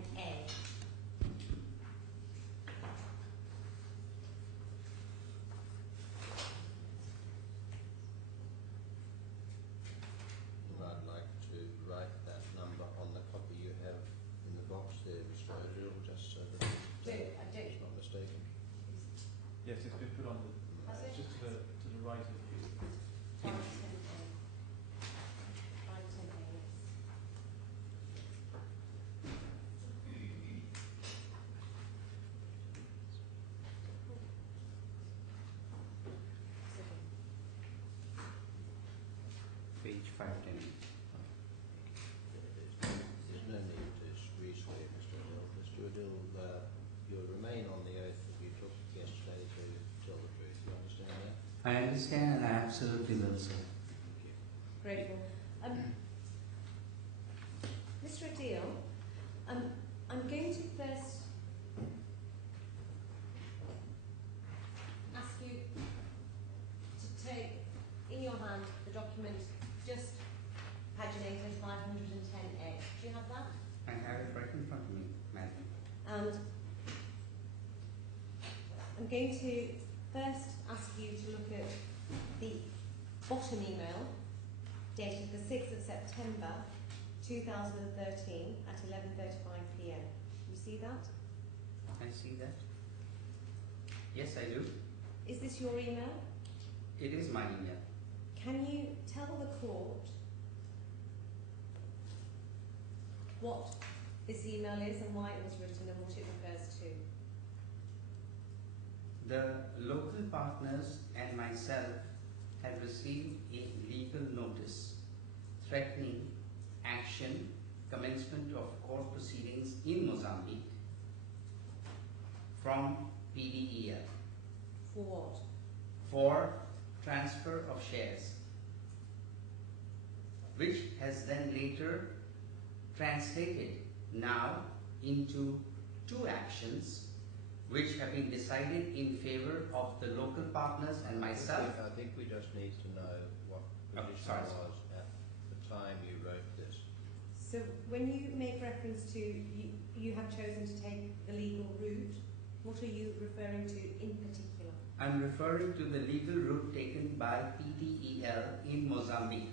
110A. I'd like to write that number on the copy you have in the box there, Mr. O'Donnell, just so that it's not mistaken. Yes, it's been put on the, just to the right of you. 110A. 110A, yes. Page 510. There's no need to re-swear, Mr. O'Donnell. Mr. O'Donnell, you'll remain on the oath that you took yesterday to tell the truth. You understand that? I understand and I absolutely will, sir. Thank you. Grateful. Mr. Adil, I'm going to first ask you to take in your hand the document just paginated 510A. Do you have that? I have it right in front of me, madam. And I'm going to first ask you to look at the bottom email dated the 6th of September 2013 at 11:35 p.m. You see that? I see that. Yes, I do. Is this your email? It is my email. Can you tell the court what this email is and why it was written and what it refers to? The local partners and myself have received a legal notice threatening action, commencement of court proceedings in Mozambique from PDEL For what? for transfer of shares, which has then later translated now into two actions which have been decided in favor of the local partners and myself. I think we just need to know what the position was at the time you wrote this. So when you make reference to you have chosen to take the legal route, what are you referring to in particular? I'm referring to the legal route taken by PDEL in Mozambique.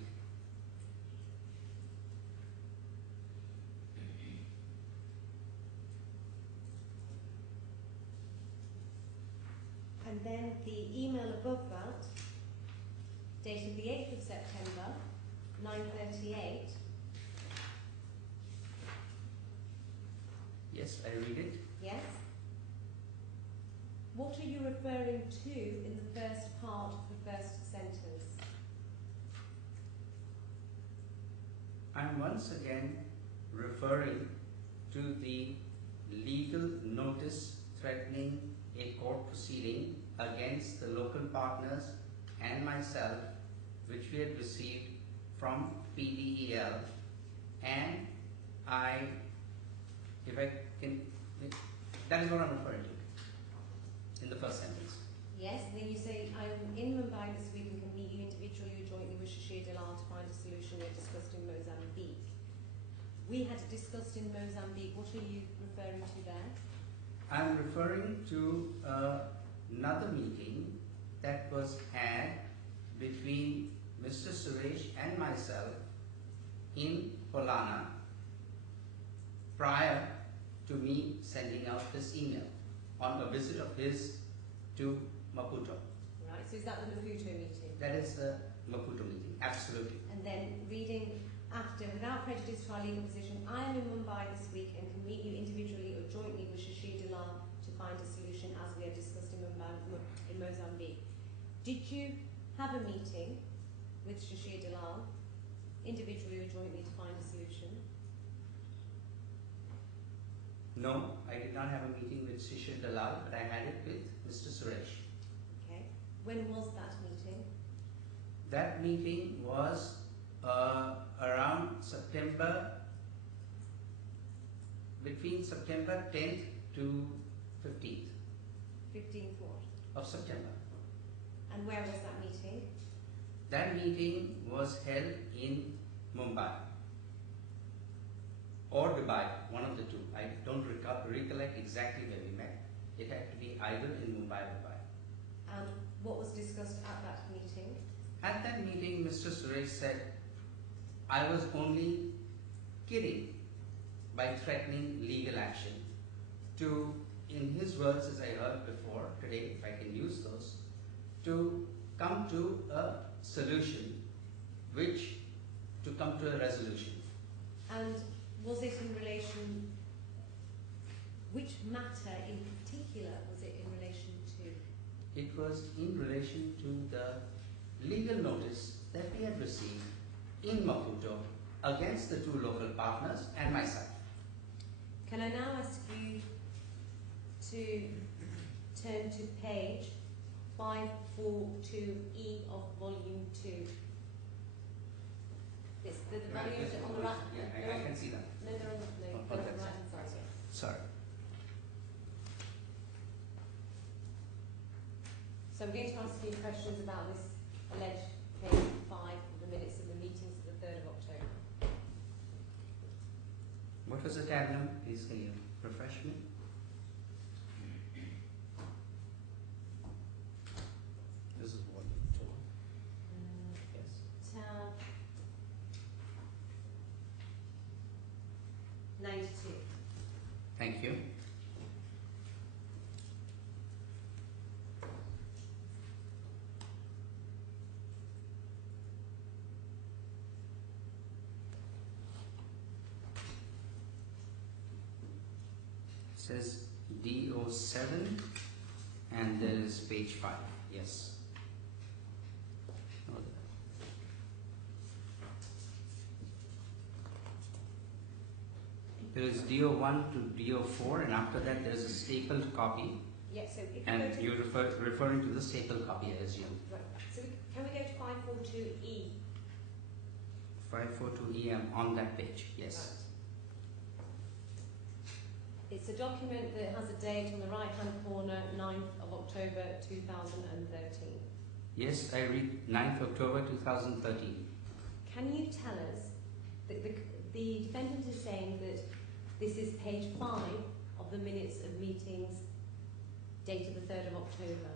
And then the email above that, dated the 8th of September, 9:38. Yes, I read it. Yes? What are you referring to in the first part of the first sentence? I'm once again referring to the legal notice threatening a court proceeding against the local partners and myself, which we had received from PDEL, and that is what I'm referring to in the first sentence. Yes, and then you say, I'm in Mumbai this week and can meet you individually or jointly with Shashir Dalal to find a solution we had discussed in Mozambique. We had discussed in Mozambique. What are you referring to there? I'm referring to another meeting that was had between Mr. Suresh and myself in Polana prior to me sending out this email on a visit of his to Maputo. Right, so is that the Maputo meeting? That is the Maputo meeting, absolutely. And then reading after, without prejudice to our legal position, I am in Mumbai this week and can meet you individually or jointly with Shashir Dalal to find a solution as we have discussed in Mozambique. Did you have a meeting with Shashir Dalal, individually or jointly, to find a solution? No, I did not have a meeting with Shashir Dalal, but I had it with Mr. Suresh. Okay. When was that meeting? That meeting was around September, between September 10th to 15th 15th what? of September. And where was that meeting? That meeting was held in Mumbai or Dubai, one of the two. I recollect exactly where we met. It had to be either in Mumbai or Dubai. And what was discussed at that meeting? At that meeting, Mr. Suresh said, I was only kidding by threatening legal action to, in his words, as I heard before today, if I can use those, to come to a solution, to come to a resolution. And was it in relation, which matter in particular was it in relation to? It was in relation to the legal notice that we had received in Maputo against the two local partners and myself. Can I now ask you to turn to page 542E of volume 2? It's the volumes on the right. Yeah, I can see that. No, they're on the right hand side. Sorry. So I'm going to ask you questions about this alleged page 5 of the minutes of the meetings of the 3rd of October. What was the tab number? Please can you refresh me? This is one, two. Yes. Tab 92. Thank you. It says DO7 and there is page 5. Yes. There is DO1 to DO4 and after that there is a stapled copy. Yes, so if And you go to, you're referring to the stapled copy, I assume. right. So can we go to 542E? 542E, I'm on that page, yes. Right. It's a document that has a date on the right-hand corner, 9th of October 2013. Yes, I read 9th October 2013. Can you tell us, the defendant is saying that this is page 5 of the minutes of meetings dated the 3rd of October.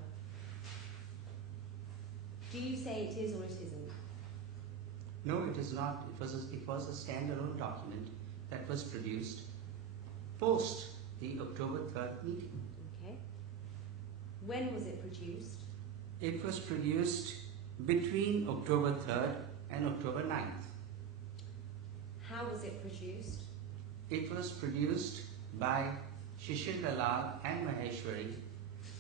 Do you say it is or it isn't? No, it is not. It was a standalone document that was produced post the October 3rd meeting. Okay. When was it produced? It was produced between October 3rd and October 9th. How was it produced? It was produced by Shishir Dalal and Maheshwari.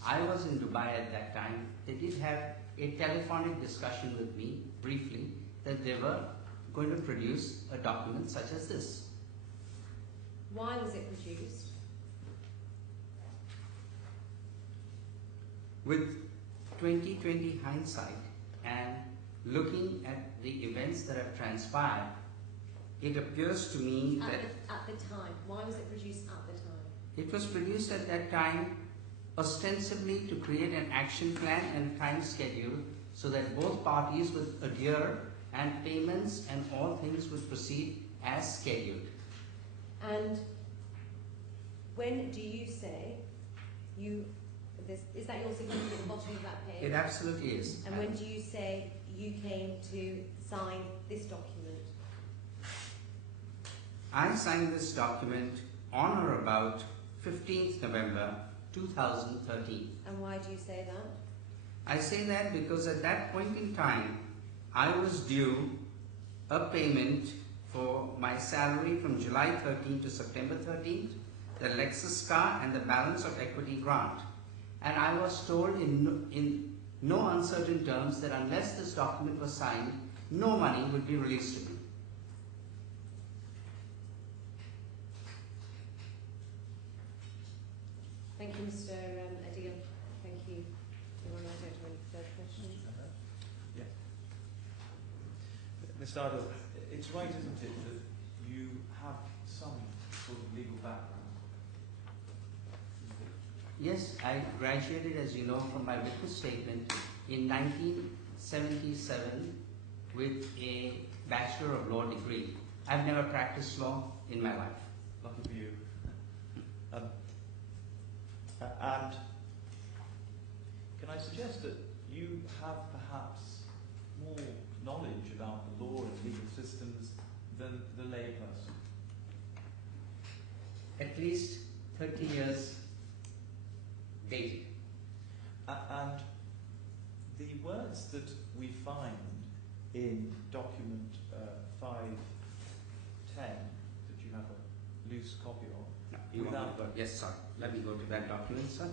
I was in Dubai at that time. They did have a telephonic discussion with me, briefly, that they were going to produce a document such as this. Why was it produced? With 2020 hindsight and looking at the events that have transpired, it appears to me that At the time. Why was it produced at the time? it was produced at that time ostensibly to create an action plan and time schedule so that both parties would adhere and payments and all things would proceed as scheduled. And when do you say is that your signature at the bottom of that page? It absolutely is. And when do you say you came to sign this document? I signed this document on or about 15th November 2013. And why do you say that? I say that because at that point in time, I was due a payment for my salary from July 13 to September 13th, the Lexus car and the balance of equity grant. And I was told in no uncertain terms that unless this document was signed, no money would be released to me. Thank you, Mr. Adil. Thank you. Do you want to go to any further questions? Yeah. Mr. Adil, it's right, isn't it, that you have some sort of legal background? Yes, I graduated, as you know, from my witness statement in 1977 with a Bachelor of Law degree. I've never practiced law in my life. Lucky for you. have perhaps more knowledge about the law and legal systems than the layperson? At least 30 years dating. And the words that we find in document 510, that you have a loose copy of, No, you want me without... to go? Yes, sorry. Let me go to that document, sir.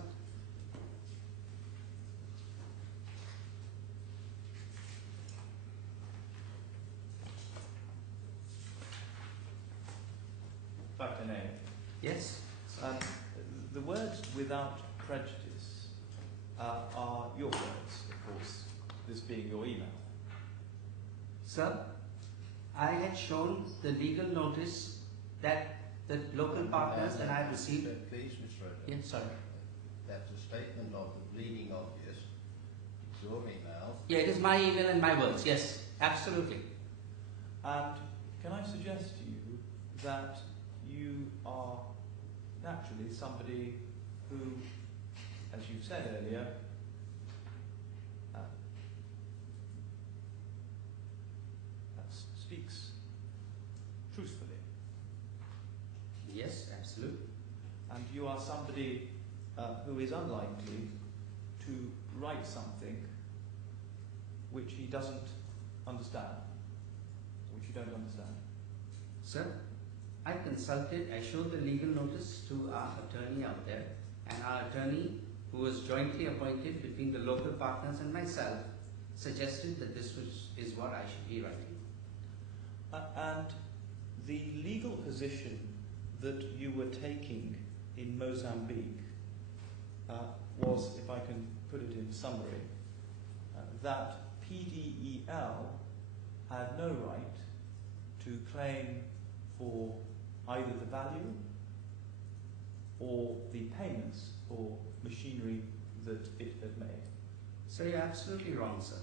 Yes. The words "without prejudice" are your words, of course, this being your email. Sir, I had shown the legal notice that the local partners that I received. Please, Mr. O'Donnell. Yes, sorry. That's a statement of the bleeding obvious. It's your email. Yeah, it is my email and my words. Yes, absolutely. And can I suggest to you that you are naturally somebody who, as you said earlier, speaks truthfully. Yes, absolutely. And you are somebody who is unlikely to write something which he doesn't understand, which you don't understand. Sir, I consulted, I showed the legal notice to our attorney out there, and our attorney, who was jointly appointed between the local partners and myself, suggested that this is what I should be writing. And the legal position that you were taking in Mozambique was, if I can put it in summary, that PDEL had no right to claim for either the value or the payments for machinery that it had made. So you're absolutely wrong, sir.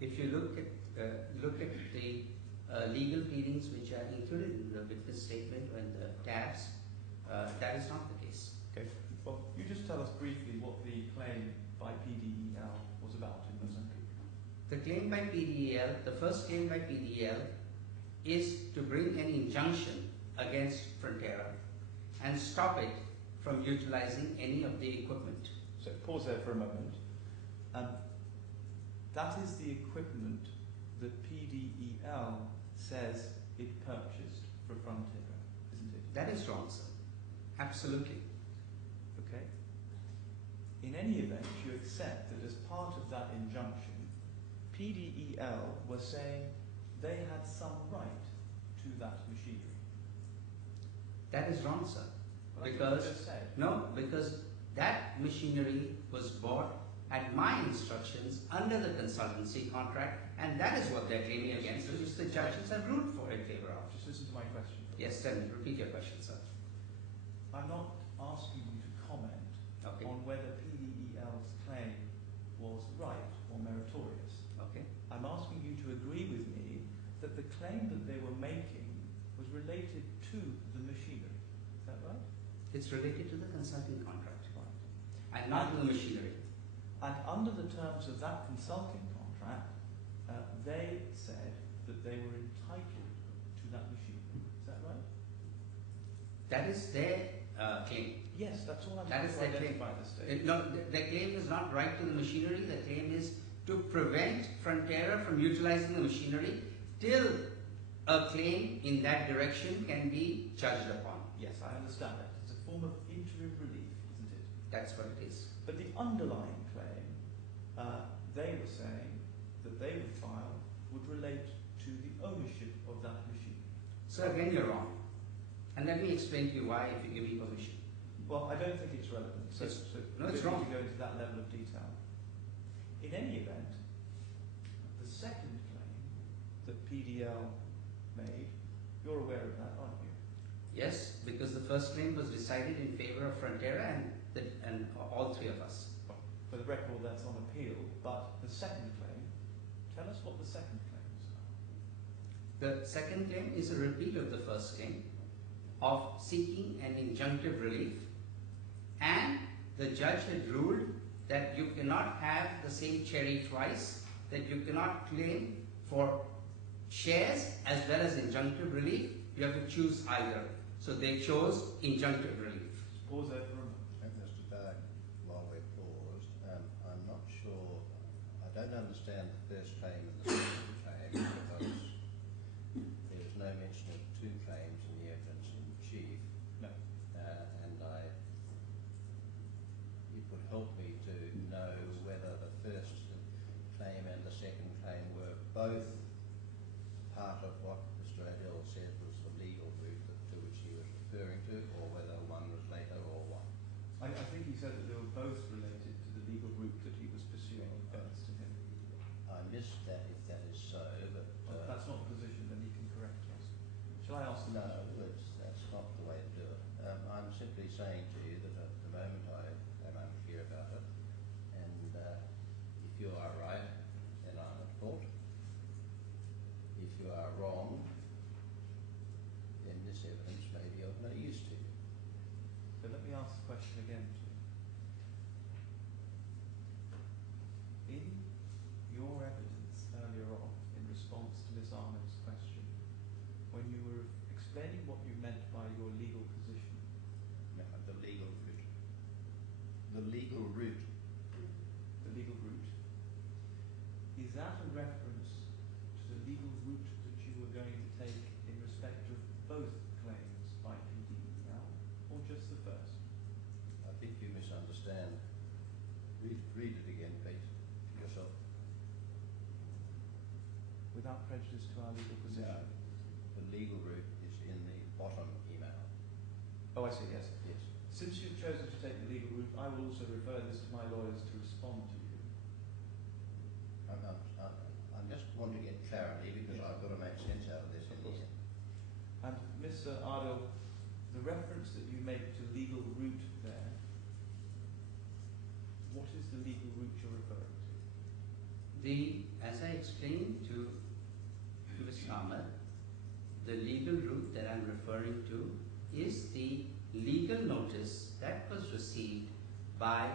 If you look at the legal pleadings which are included in the witness statement and the tabs, that is not the case. Okay. Well, you just tell us briefly what the claim by PDEL was about in Mozambique. The claim by PDEL, the first claim by PDEL, is to bring an injunction against Frontera and stop it from utilizing any of the equipment. So pause there for a moment. That is the equipment that PDEL says it purchased for Frontera, isn't it? That is wrong, sir. Absolutely. Okay. In any event, you accept that as part of that injunction, PDEL was saying they had some right to that machinery. That is wrong, sir. Well, that's Because what you just said. no, because that machinery was bought at my instructions under the consultancy contract, and that is what they're claiming against, which the judges have ruled for in favor of. Just listen to my question. Yes, then repeat your question, sir. I'm not asking you to comment Okay. on whether PDEL's claim was right or meritorious. Okay. I'm asking you to agree with me that the claim that they were making was related to the machinery. Is that right? It's related to the consulting contract, Right. and not to the machinery. And under the terms of that consulting contract, they said that they were entitled to that machinery. Is that right? That is their claim. Yes, that's all I'm That trying is to their claim. identify at this stage. No, the claim is not right to the machinery. The claim is to prevent Frontera from utilizing the machinery till a claim in that direction can be judged upon. Yes, I understand that. It's a form of interim relief, isn't it? That's what it is. But the underlying claim, they were saying that they would file would relate to the ownership of that machine. So again, you're wrong. And let me explain to you why, if you give me permission. Well, I don't think it's relevant. So No, it's we don't wrong. need to go into that level of detail. In any event, the second claim that PDL made, you're aware of that, aren't you? Yes, because the first claim was decided in favor of Frontera and all three of us. For the record, that's on appeal. But the second claim, tell us what the second claims are. The second claim is a repeat of the first claim of seeking an injunctive relief, and the judge had ruled that you cannot have the same cherry twice, that you cannot claim for shares as well as injunctive relief. You have to choose either. So they chose injunctive relief. Pause there for a moment. Mr. Berg, while we're paused, I'm not sure, I don't understand the first claim and the second claim because there was no mention of two claims in the evidence in chief. No. And it would help me to know whether the first claim and the second claim were both part of what Mr. Adele said was the legal route to which he was referring to, or whether one was later or what. I think he said that they were both related to the legal route that he was pursuing in fairness to him. I missed that if that is so, but... Well, if that's not the position, then he can correct us. Shall I ask? No, that's not the way to do it. I'm simply saying to you that at the moment I am unclear about it, and if you are right, then I'm at fault. If you are wrong, then this evidence may be of no use to you. So let me ask the question again to you. In your evidence earlier on, in response to Miss Ahmed's question, when you were explaining what you meant by your legal position, No, the legal route. The legal route. the legal route, is that a reference to the legal route that you were going to take in respect of both claims by PDEL, or just the first? I think you misunderstand. Read it again, please, yourself. Without prejudice to our legal position? The legal route is in the bottom email. Oh, I see, yes. Yes. Since you've chosen to take the legal route, I will also refer this to my lawyers to respond to you. I just want to get clarity because I've got to make sense out of this in the end. And Mr. Ardell, the reference that you make to legal route there, what is the legal route you're referring to? As I explained to Mr. Ahmed, the legal route that I'm referring to is the legal notice that was received by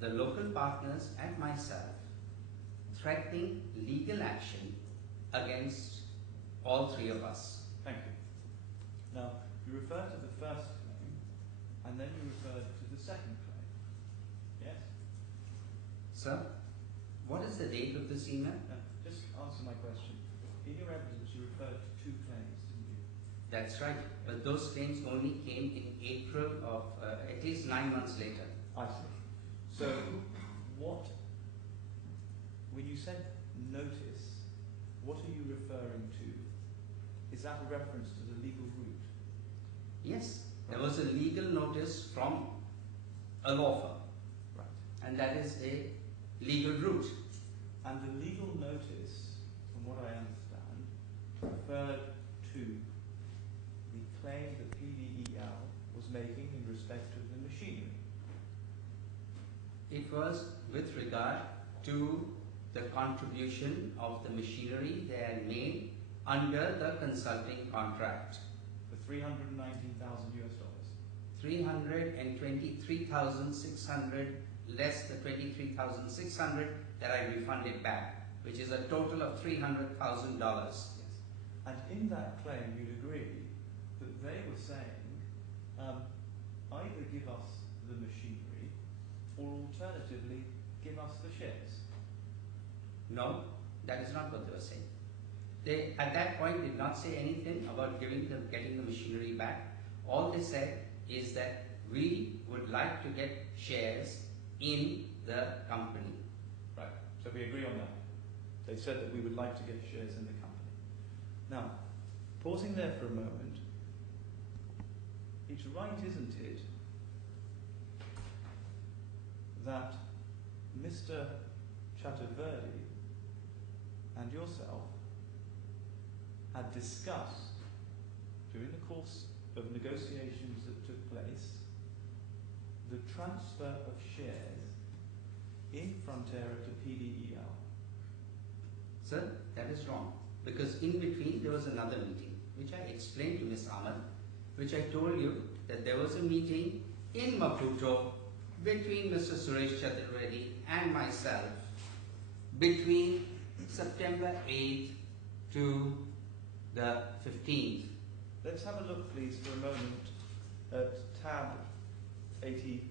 the local partners and myself threatening legal action against all three of us. Thank you. Now, you referred to the first claim, and then you referred to the second claim. Yes? Sir, what is the date of this email? Just answer my question. In your evidence, you referred to two claims, didn't you? That's right, but those claims only came in April of at least 9 months later. I see. So, when you said notice, what are you referring to? Is that a reference to the legal route? Yes, there was a legal notice from a law firm. Right. And that is a legal route. And the legal notice, from what I understand, referred to the claim that PDEL was making in respect of the machinery. It was with regard to the contribution of the machinery they had made under the consulting contract. For $319,000 US. 323,600 less the 23,600 that I refunded back, which is a total of $300,000. Yes. And in that claim, you'd agree that they were saying, either give us the machinery, or alternatively, give us the shares. No, that is not what they were saying. They, at that point, did not say anything about getting the machinery back. All they said is that we would like to get shares in the company. Right, so we agree on that. They said that we would like to get shares in the company. Now, pausing there for a moment, it's right, isn't it, that Mr. Chaturvedi and yourself had discussed during the course of negotiations that took place the transfer of shares in Frontera to PDEL? Sir, that is wrong. Because in between there was another meeting, which I explained to Ms. Ahmed, which I told you that there was a meeting in Maputo between Mr. Suresh Chaturvedi and myself, between September 8th to the 15th. Let's have a look, please, for a moment at tab 88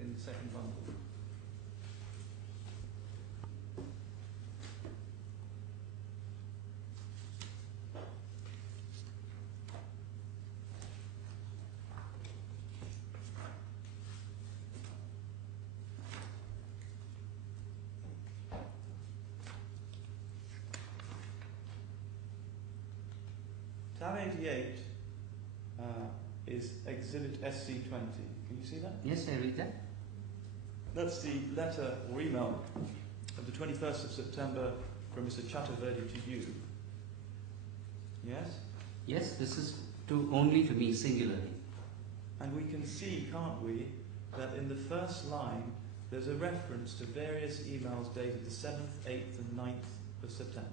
in the second bundle. Tab 88 is Exhibit SC20. Can you see that? Yes, I read that. That's the letter or email of the 21st of September from Mr. Chaturvedi to you. Yes? Yes, this is only to me, singularly. And we can see, can't we, that in the first line there's a reference to various emails dated the 7th, 8th and 9th of September.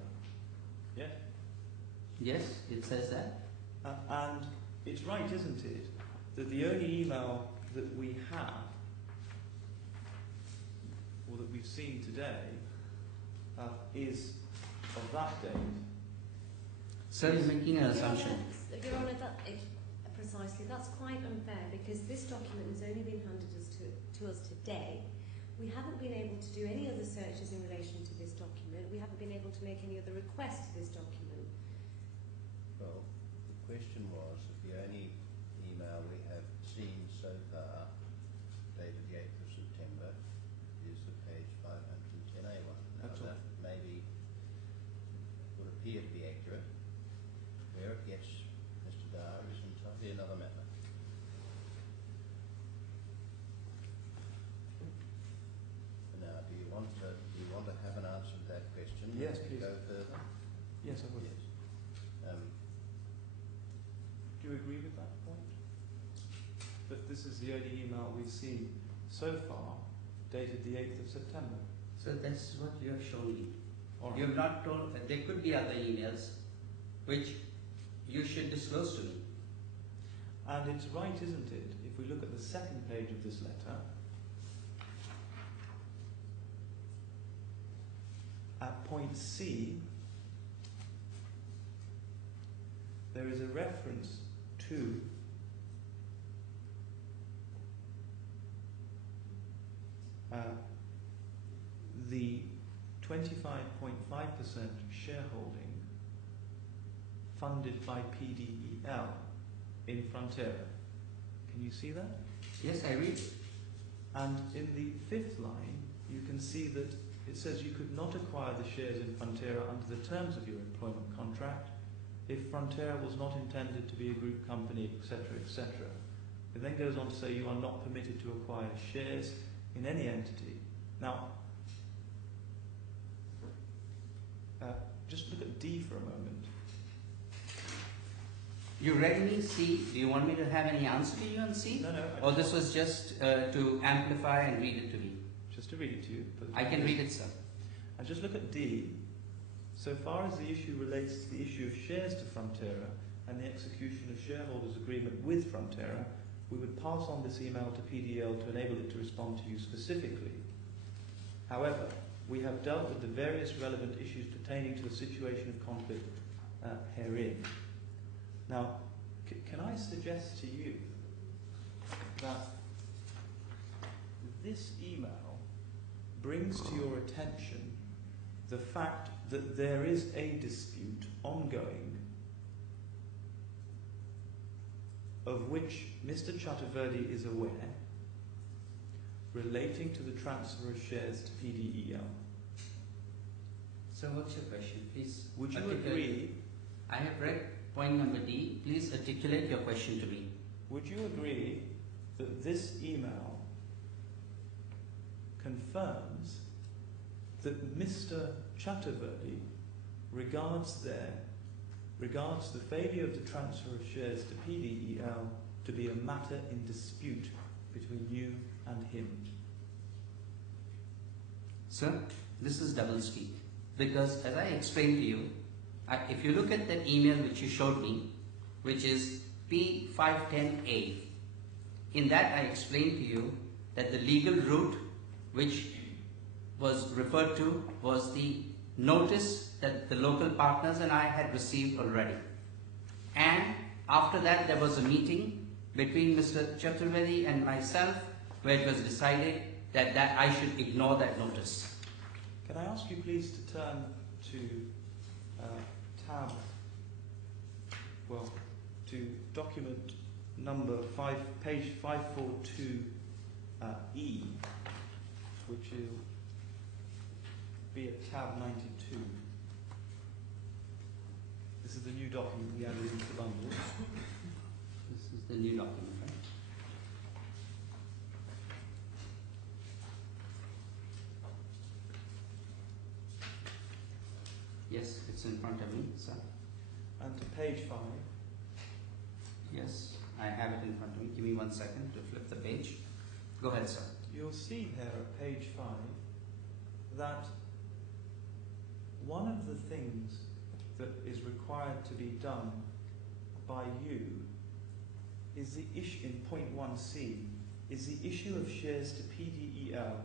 Yeah? Yes, it says that. And it's right, isn't it, that the only email that we have, or that we've seen today, is of that date. So you're making an assumption. Your Honour, precisely, that's quite unfair because this document has only been handed to us today. We haven't been able to do any other searches in relation to this document. We haven't been able to make any other requests to this document. Well, the question was that the only email we have seen so far, dated the 8th of September, is the page 510A1. Now That's that maybe would appear to be accurate. Where it gets Mr. Dyer is entirely another matter. Now, do you want to have an answer to that question? Yes, As we please. go further? Yes, I would. Yes. Do you agree with that point? That this is the only email we've seen so far, dated the 8th of September. So that's what you have shown me. All right. You have not told, there could be other emails which you should disclose to me. And it's right, isn't it, if we look at the second page of this letter, at point C, there is a reference to the 25.5% shareholding funded by PDEL in Frontera. Can you see that? Yes, I read. And in the fifth line, you can see that it says you could not acquire the shares in Frontera under the terms of your employment contract if Frontera was not intended to be a group company, etc., etc. It then goes on to say you are not permitted to acquire shares in any entity. Now, just look at D for a moment. You read me C. Do you want me to have any answer to you on C? No, no. Or this was just to amplify and read it to me? Just to read it to you. I can read it, sir. And just look at D. So far as the issue relates to the issue of shares to Frontera and the execution of shareholders' agreement with Frontera, we would pass on this email to PDL to enable it to respond to you specifically. However, we have dealt with the various relevant issues pertaining to the situation of conflict herein. Now, can I suggest to you that this email brings to your attention the fact that there is a dispute ongoing of which Mr. Chaturvedi is aware relating to the transfer of shares to PDEL. So what's your question? Please. Would you articulate. agree? I have read point number D. Please articulate your question to me. Would you agree that this email confirms that Mr. Chaturvedi regards the failure of the transfer of shares to PDEL to be a matter in dispute between you and him? Sir, this is doublespeak. Because as I explained to you, if you look at that email which you showed me, which is P510A, in that I explained to you that the legal route which was referred to was the notice that the local partners and I had received already. And after that there was a meeting between Mr. Chaturvedi and myself where it was decided that I should ignore that notice. Can I ask you please to turn to to document number 5, page 542E, which will be at tab 92. This is the new document we added into the bundle. This is the new document, right? Yes, it's in front of me, sir. And to page 5. Yes, I have it in front of me. Give me 1 second to flip the page. Go ahead, sir. You'll see here at page 5 that one of the things that is required to be done by you is the issue, in point 1c, is the issue of shares to PDEL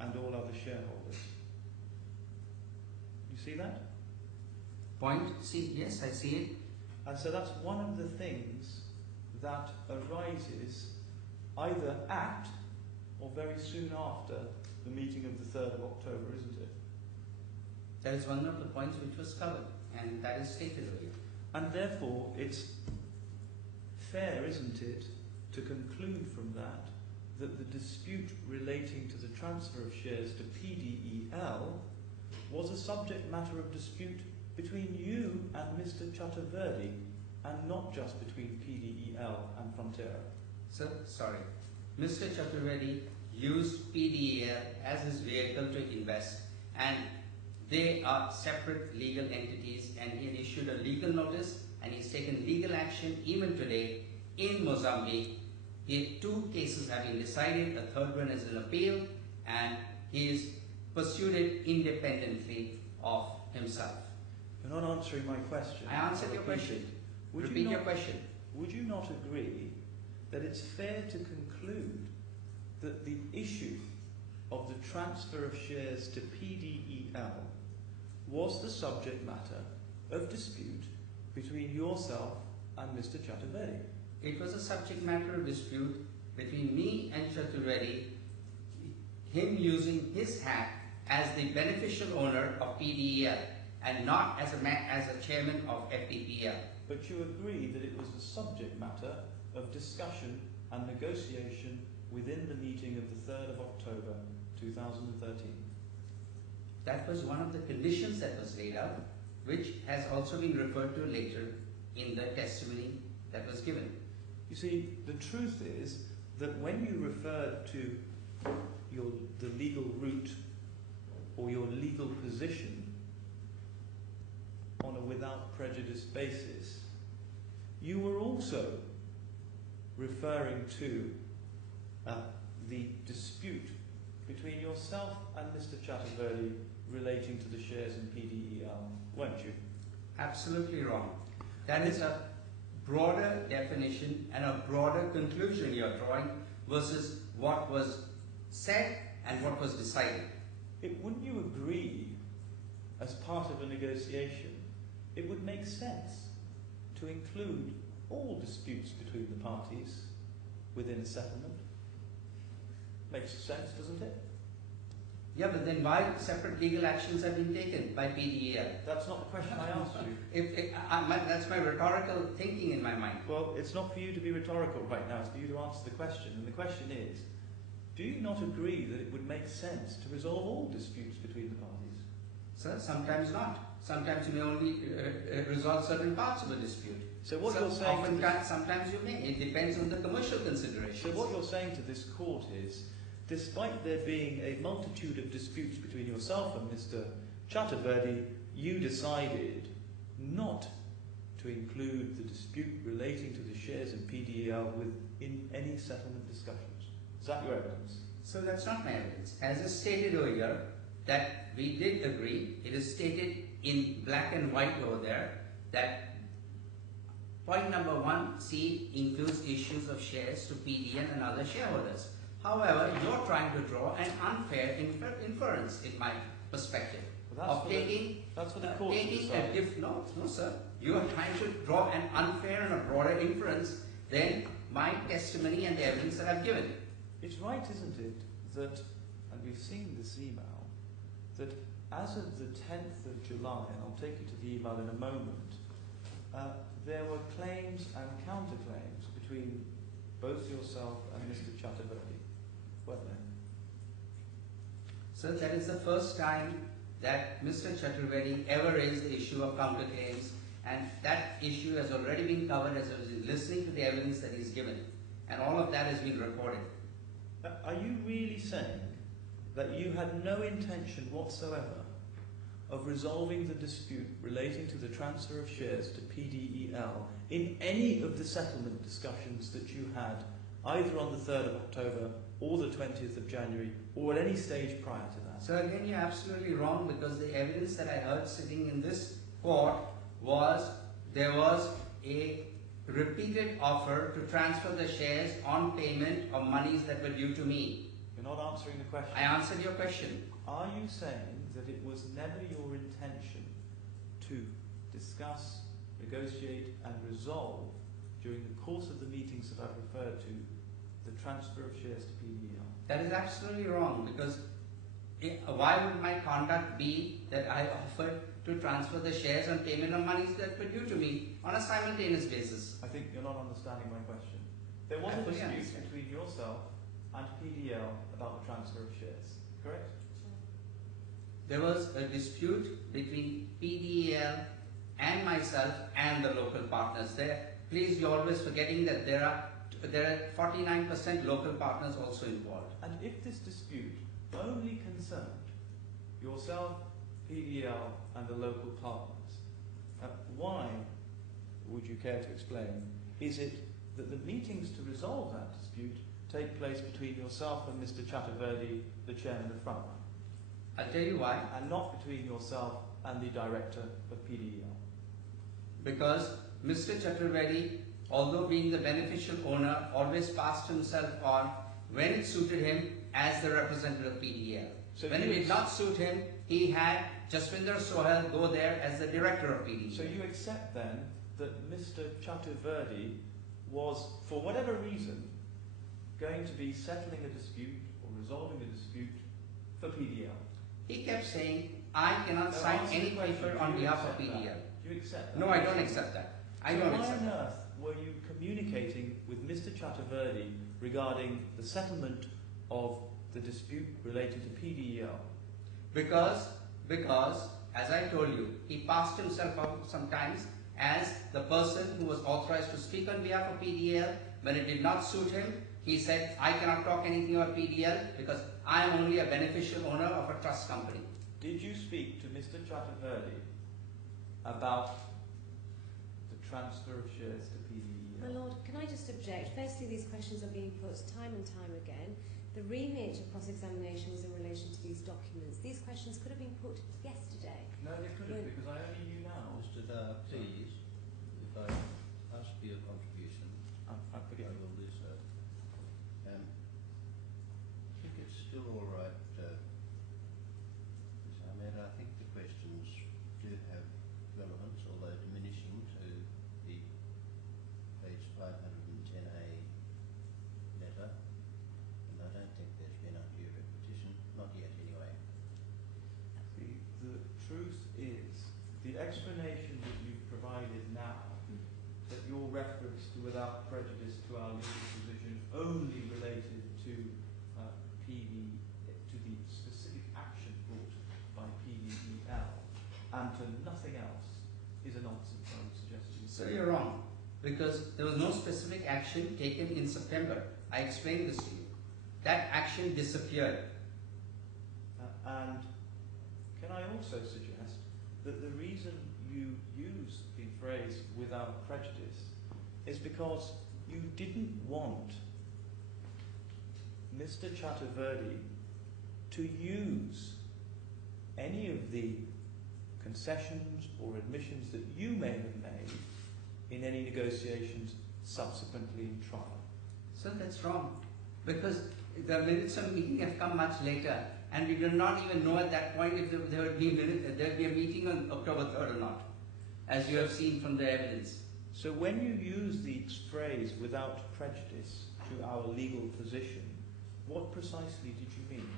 and all other shareholders. You see that? Point C, yes, I see it. And so that's one of the things that arises either at or very soon after the meeting of the 3rd of October, isn't it? That is one of the points which was covered, and that is stated earlier. And therefore, it's fair, isn't it, to conclude from that that the dispute relating to the transfer of shares to PDEL was a subject matter of dispute between you and Mr. Chaturvedi, and not just between PDEL and Frontera. Sir, sorry. Mr. Chaturvedi used PDEL as his vehicle to invest, and they are separate legal entities, and he had issued a legal notice and he's taken legal action even today in Mozambique. 2 cases have been decided, a 3rd one is an appeal, and he is pursued it independently of himself. You're not answering my question. I answered your question. Repeat your question. Would you not agree that it's fair to conclude that the issue of the transfer of shares to PDEL was the subject matter of dispute between yourself and Mr. Chaturvedi? It was a subject matter of dispute between me and Chaturvedi, him using his hat as the beneficial owner of PDEL and not as a chairman of FTPL. But you agree that it was the subject matter of discussion and negotiation within the meeting of the 3rd of October 2013. That was one of the conditions that was laid out, which has also been referred to later in the testimony that was given. You see, the truth is that when you referred to the legal route or your legal position on a without prejudice basis, you were also referring to the dispute between yourself and Mr. Chaturvedi relating to the shares in PDEL, weren't you? Absolutely wrong. That is a broader definition and a broader conclusion you're drawing versus what was said and what was decided. Wouldn't you agree, as part of a negotiation, it would make sense to include all disputes between the parties within a settlement? Makes sense, doesn't it? Yeah, but then why separate legal actions have been taken by PDEL? That's not the question I asked you. That's my rhetorical thinking in my mind. Well, it's not for you to be rhetorical right now, it's for you to answer the question. And the question is, do you not agree that it would make sense to resolve all disputes between the parties? Sir, sometimes not. Sometimes you may only resolve certain parts of a dispute. So what you're saying sometimes you may. It depends on the commercial considerations. So what you're saying to this court is, despite there being a multitude of disputes between yourself and Mr. Chaturvedi, you decided not to include the dispute relating to the shares in PDEL within any settlement discussions. Is that your evidence? So that's not my evidence. As is stated earlier, that we did agree, it is stated in black and white over there, that point number 1C includes issues of shares to PDN and other shareholders. However, you're trying to draw an unfair inference, in my perspective, Well, of taking that's for the court to taking decide. a gift. No, sir. You are trying to draw an unfair and a broader inference than my testimony and the evidence that I've given. It's right, isn't it, that, and we've seen this email, that as of the 10th of July, and I'll take you to the email in a moment, there were claims and counterclaims between both yourself and Mr. Chaturvedi, weren't there? Sir, that is the first time that Mr. Chaturvedi ever raised the issue of counterclaims, and that issue has already been covered as I was listening to the evidence that he's given, and all of that has been reported. Are you really saying that you had no intention whatsoever of resolving the dispute relating to the transfer of shares to PDEL in any of the settlement discussions that you had either on the 3rd of October or the 20th of January or at any stage prior to that? So again, you're absolutely wrong, because the evidence that I heard sitting in this court was there was a repeated offer to transfer the shares on payment of monies that were due to me. You're not answering the question. I answered your question. Are you saying that it was never your intention to discuss, negotiate and resolve during the course of the meetings that I've referred to the transfer of shares to PDEL? That is absolutely wrong, because why would my conduct be that I offered to transfer the shares on payment of monies that were due to me on a simultaneous basis? I think you're not understanding my question. There was a dispute between yourself and PDEL about the transfer of shares, correct? There was a dispute between PDEL and myself and the local partners there. Please, you're always forgetting that there are 49% local partners also involved. And if this dispute only concerned yourself, PDEL and the local partners, why, would you care to explain, is it that the meetings to resolve that dispute take place between yourself and Mr. Chaturvedi, the chairman of Frontline? I'll tell you why. And not between yourself and the director of PDEL? Because Mr. Chaturvedi, although being the beneficial owner, always passed himself on when it suited him as the representative of PDEL. So when it did not suit him, he had Jaswinder Sohel go there as the director of PDEL. So you accept then that Mr. Chaturvedi was, for whatever reason, going to be settling a dispute or resolving a dispute for PDEL? He kept saying, I cannot sign any paper on behalf of PDEL. Do you accept that? No, I don't accept that. I don't accept that. Why on earth were you communicating with Mr. Chaturvedi regarding the settlement of the dispute related to PDEL? Because, as I told you, he passed himself out sometimes as the person who was authorized to speak on behalf of PDEL. When it did not suit him, he said, I cannot talk anything about PDEL because I am only a beneficial owner of a trust company. Did you speak to Mr. Chaturvedi about the transfer of shares to PDEL? My Lord, can I just object? Firstly, these questions are being put time and time again. The remit of cross-examination was in relation to these documents. These questions could have been put yesterday. No, they couldn't, because I only knew now. Mr. Dar, please, if I ask for your contribution, I will do so. I think it's still all right, Ms. Ahmed. I think the questions do have relevance, although diminishing, to the page 510A letter, and I don't think there's been undue repetition, not yet anyway. The truth is, the explanation that you've provided now, that your reference to without prejudice to our legal position only related to the specific action brought by PDEL and to nothing else, is a nonsense, I would suggest to you. So you're wrong, because there was no specific action taken in September. I explained this to you. That action disappeared. And can I also suggest that the reason you use the phrase without prejudice is because you didn't want Mr. Chaturvedi to use any of the concessions or admissions that you may have made in any negotiations subsequently in trial. So that's wrong. because the minutes of meeting have come much later, and we do not even know at that point if there would be a meeting on October 3rd or not, as you have seen from the evidence. So when you use the phrase "without prejudice" to our legal position, what precisely did you mean?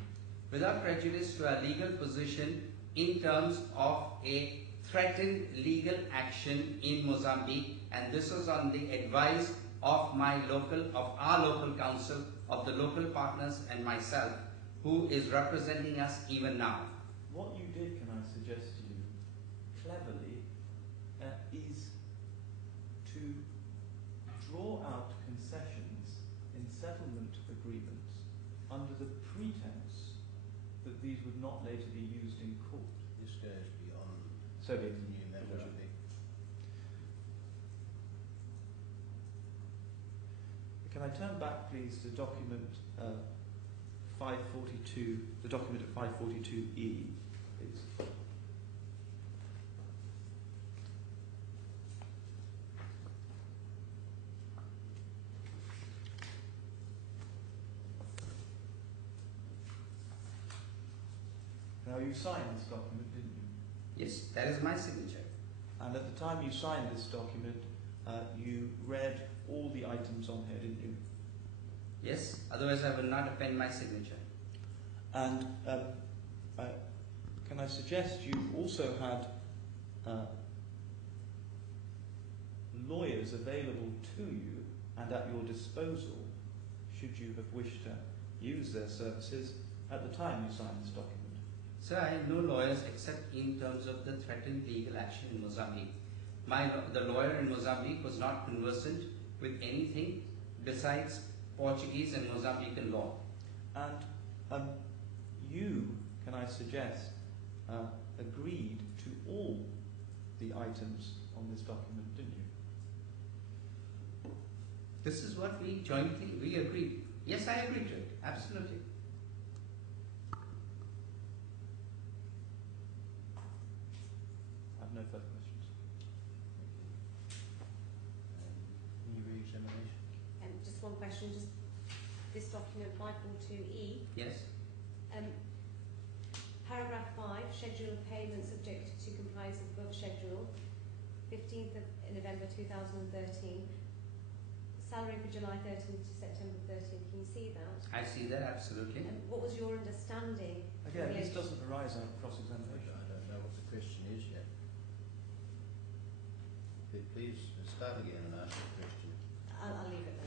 Without prejudice to our legal position in terms of a threatened legal action in Mozambique, and this was on the advice of our local council, of the local partners and myself, who is representing us even now. What you did, can I suggest to you, cleverly, is to draw out concessions in settlement agreements under the pretense that these would not later be used in court. This goes beyond So the new Mozambique. Can I turn back, please, to document 542, the document at 542E, please. Now, you signed this document, didn't you? Yes, that is my signature. And at the time you signed this document, you read all the items on here, didn't you? Yes, otherwise I will not append my signature. And can I suggest you also had lawyers available to you and at your disposal, should you have wished to use their services at the time you signed this document? Sir, I have no lawyers except in terms of the threatened legal action in Mozambique. The lawyer in Mozambique was not conversant with anything besides Portuguese and Mozambican law. And you, can I suggest, agreed to all the items on this document, didn't you? This is what we jointly agreed. Yes, I agreed to it. Absolutely. I have no further questions. New re-examination. Just one question, just this document 542E. Yes. Paragraph 5, schedule of payment subject to compliance with above schedule, 15th of November 2013. Salary for July 13th to September 13th. Can you see that? I see that, absolutely. And what was your understanding? Again, this doesn't arise out of cross-examination. I don't know what the question is yet. Please start again and ask the question. I'll leave it then.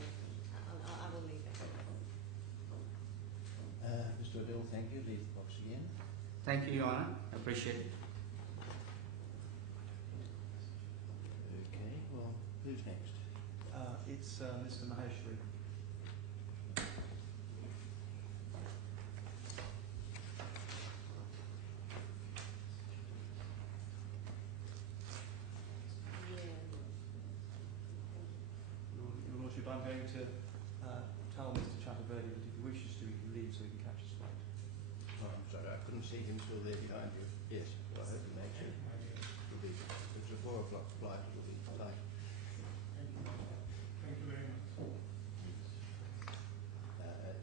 I will leave it. Mr. Adil, thank you. Leave the box again. Thank you, Your Honour. I appreciate it. Okay, well, who's next? It's Mr. Maheshwari. Your Lordship, I'm going to tell Mr. Chatterberry that if he wishes to, he can leave so he can catch his flight. Oh, I'm sorry, I couldn't see him still there behind you. Yes, well, I hope he makes it. It's a 4 o'clock flight, it'll be tight. Thank you very much.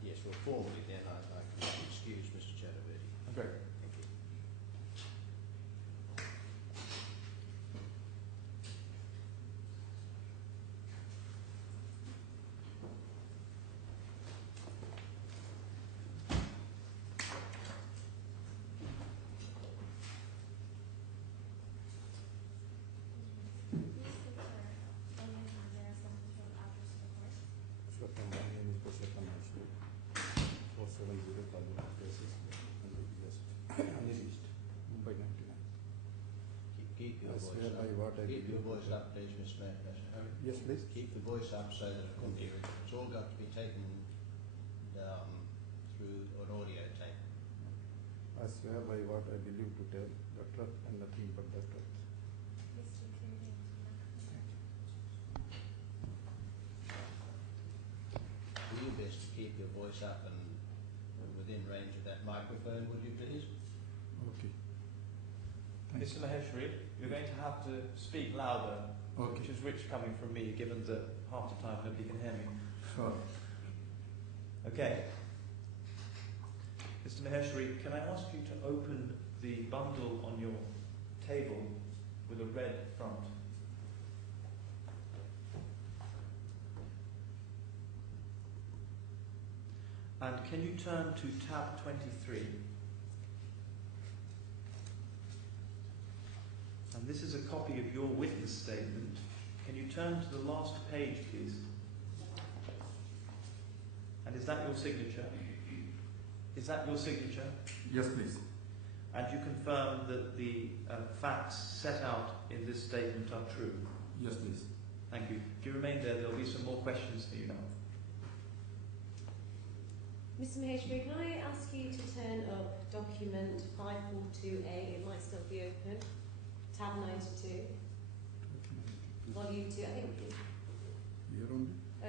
Yes, well, formally then, I can excuse Mr. Chatterberry. Great. Thank you. Keep your voice up, please, Mr. Mayor. Yes, please. Keep the voice up so that it can be. It's all got to be taken down through an audio tape. I swear by what I believe to tell the truth and nothing but the truth. Do your best to keep your voice up and within range of that microphone, would you please? Okay. Mr. Maheshwari, you're going to have to speak louder, Okay. which is rich coming from me, given that half the time nobody can hear me. Sure. Mr. Maheshwari, you're going to have to speak louder, which is rich coming from me, given that half the time nobody can hear me. Okay. Okay. Mr. Maheshwari, can I ask you to open the bundle on your table with a red front? And can you turn to tab 23? And this is a copy of your witness statement. Can you turn to the last page, please? And is that your signature? Is that your signature? Yes, please. And you confirm that the facts set out in this statement are true? Yes, please. Thank you. If you remain there, there'll be some more questions for you now. Mr. Maheshwari, can I ask you to turn up document 542A? It might still be open. Tab 92. Volume 2. I think it's... Here only?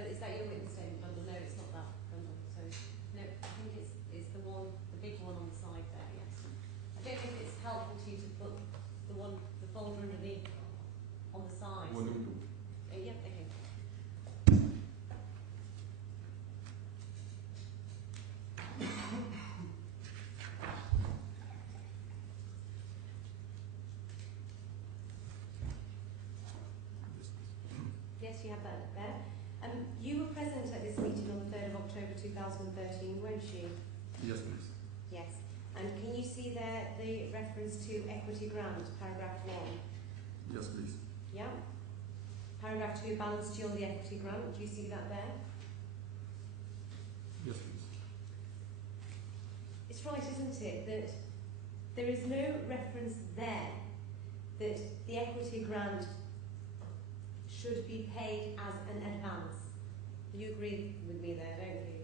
is that your witness statement bundle? No, it's not that bundle. So, no, I think it's the one, the big one on the side there, yes. I don't know if it's helpful to you to put the folder underneath on the side. Volume 2. Yep, okay. Yes, you have that there. You were present at this meeting on the 3rd of October 2013, weren't you? Yes, please. Yes. And can you see there the reference to equity grant, paragraph 1? Yes, please. Yeah. Paragraph 2, balance due on the equity grant. Do you see that there? Yes, please. It's right, isn't it, that there is no reference there that the equity grant should be paid as an advance. You agree with me there, don't you?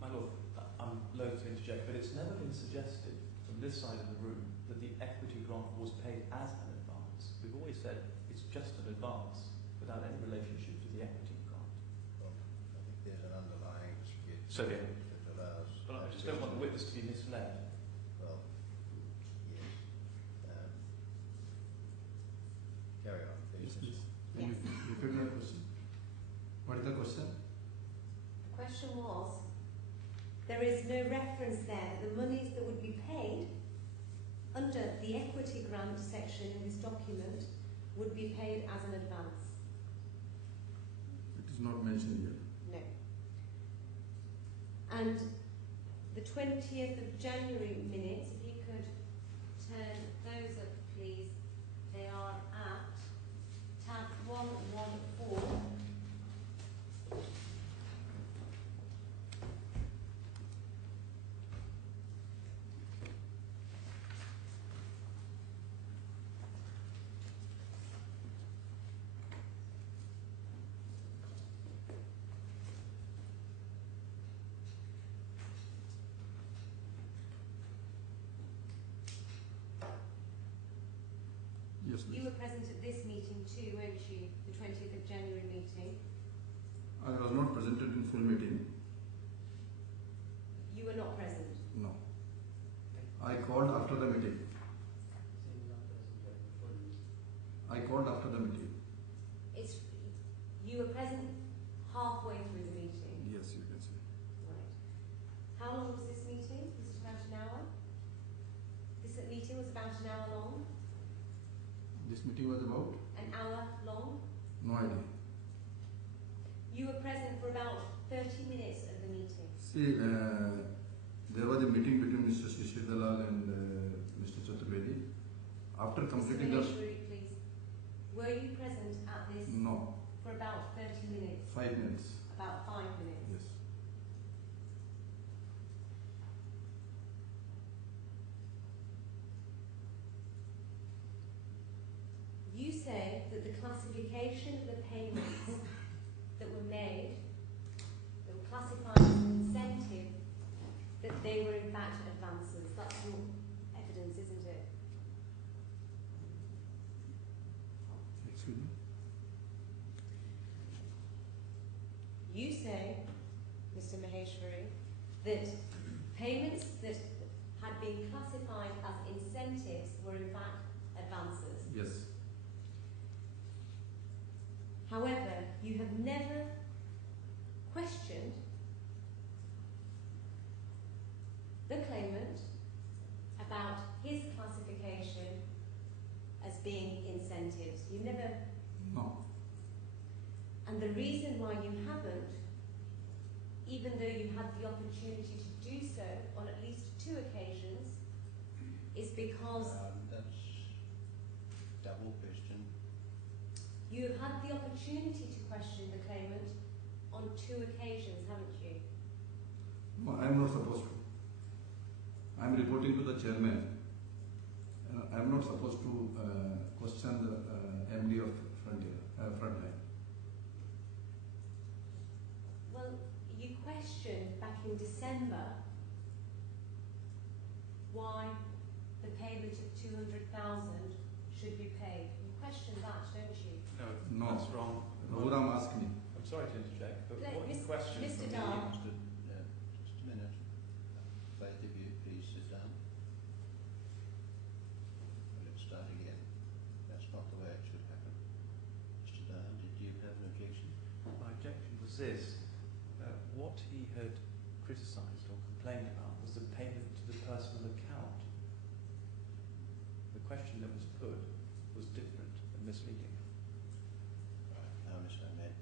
My Lord, I'm loath to interject, but it's never been suggested from this side of the room that the equity grant was paid as an advance. We've always said it's just an advance without any relationship to the equity grant. Well, I think there's an underlying dispute So, yeah. that allows... But I just don't want the witness to be misled. Well, yes. Carry on, please. Yes, please. Yes. Can you repeat that question? What is the question? The question was, there is no reference there that the monies that would be paid under the equity grant section in this document would be paid as an advance. It is not mentioned here. No. And the 20th of January minutes, if you could turn those up, please. They are at tab 114. Yes, please. You were present at this meeting too, weren't you? The 20th of January meeting. I was not presented in full meeting. You were not present. No. I called after the meeting. I called after the meeting. You were present halfway through the meeting. Yes, you can say. Right. How long was this meeting? Was it about an hour? This meeting was about an hour long? This meeting was about? An hour long? No idea. You were present for about 30 minutes of the meeting. See, there was a meeting between Mr. Shishir Dalal and Mr. Chaturvedi. After completing Mr. the... Maheshwari, please. Were you present at this No. for about 30 minutes? 5 minutes. About 5 minutes? Yes. You say that the classification of the payments that were made, that were classified as an incentive, that they were in fact advances. That's your evidence, isn't it? Excuse me? You say, Mr. Maheshwari, that payments that had been classified as incentives were in fact You have never questioned the claimant about his classification as being incentives. You never. No. And the reason why you haven't, even though you had the opportunity to do so on at least 2 occasions, is because That's double question. you have had the opportunity to question the claimant on 2 occasions, haven't you? No, I am not supposed to. I am reporting to the chairman. I am not supposed to question the MD of Frontline. Well, you questioned back in December why the payment of 200,000 should be paid. You questioned that, don't you? No. That's wrong. Raghuram asked me. I'm sorry to interject, but Let what you Mr. question Mr. from Dar. me... Just a minute. Both of you, please sit down. Let's start again. That's not the way it should happen. Mr. Dahn, did you have an objection? My objection was this. What he had criticised or complained about was the payment to the personal account. The question that was put was different and misleading. Right. Now, Mr. Ahmed,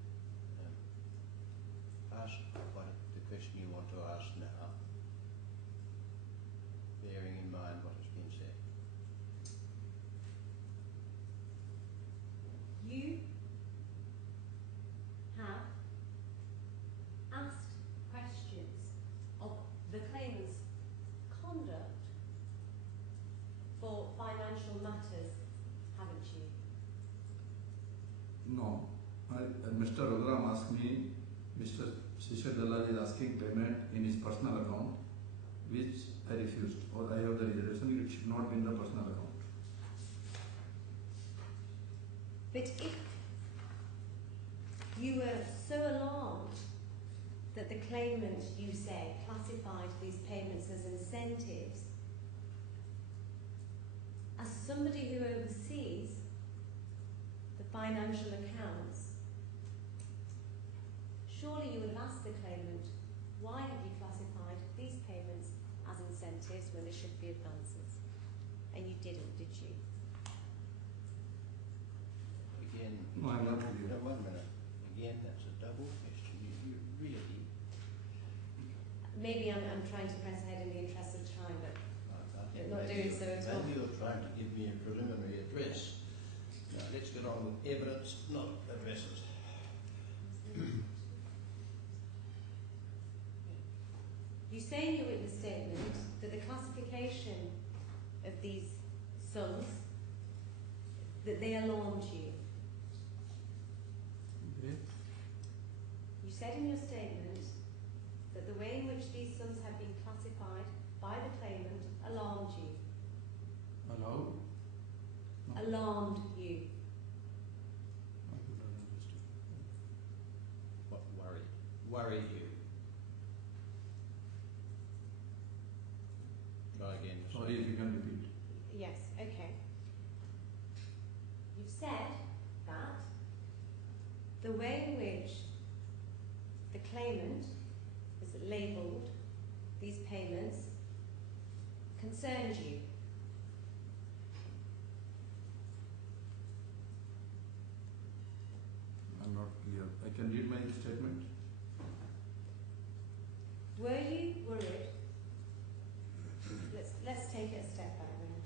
ask the question you want to ask now, bearing in mind what has been said. You have asked questions of the claimant's conduct for financial matters, haven't you? No. Mr. Raghuram asked me, Mr. Shishir Dalal is asking payment in his personal account, which I refused, or I have the reservation, it should not be in the personal account. But if you were so alarmed that the claimant, you say, classified these payments as incentives, as somebody who oversees the financial accounts, surely you would have asked the claimant, why have you classified these payments as incentives when they should be advances? And you didn't, did you? Again, No, I'm not with you. no, 1 minute. Again, that's a double question. You really... Maybe I'm trying to press ahead in the interest of time, but I think not maybe doing so at all. Maybe you're trying to give me a preliminary address. Now, let's get on with evidence, not addresses. You say in your witness statement that the classification of these sums, that they alarmed you. Okay. You said in your statement that the way in which these sums have been classified by the claimant alarmed you. Allowed? No. Alarmed you. I could not understand. What worried? Worried you? Try again. Mr. Sorry if you can repeat. Yes, okay. You've said that the way in which the claimant has labelled these payments concerned you. I'm not clear. I can read my statement. Were you worried? Let's take it a step back then.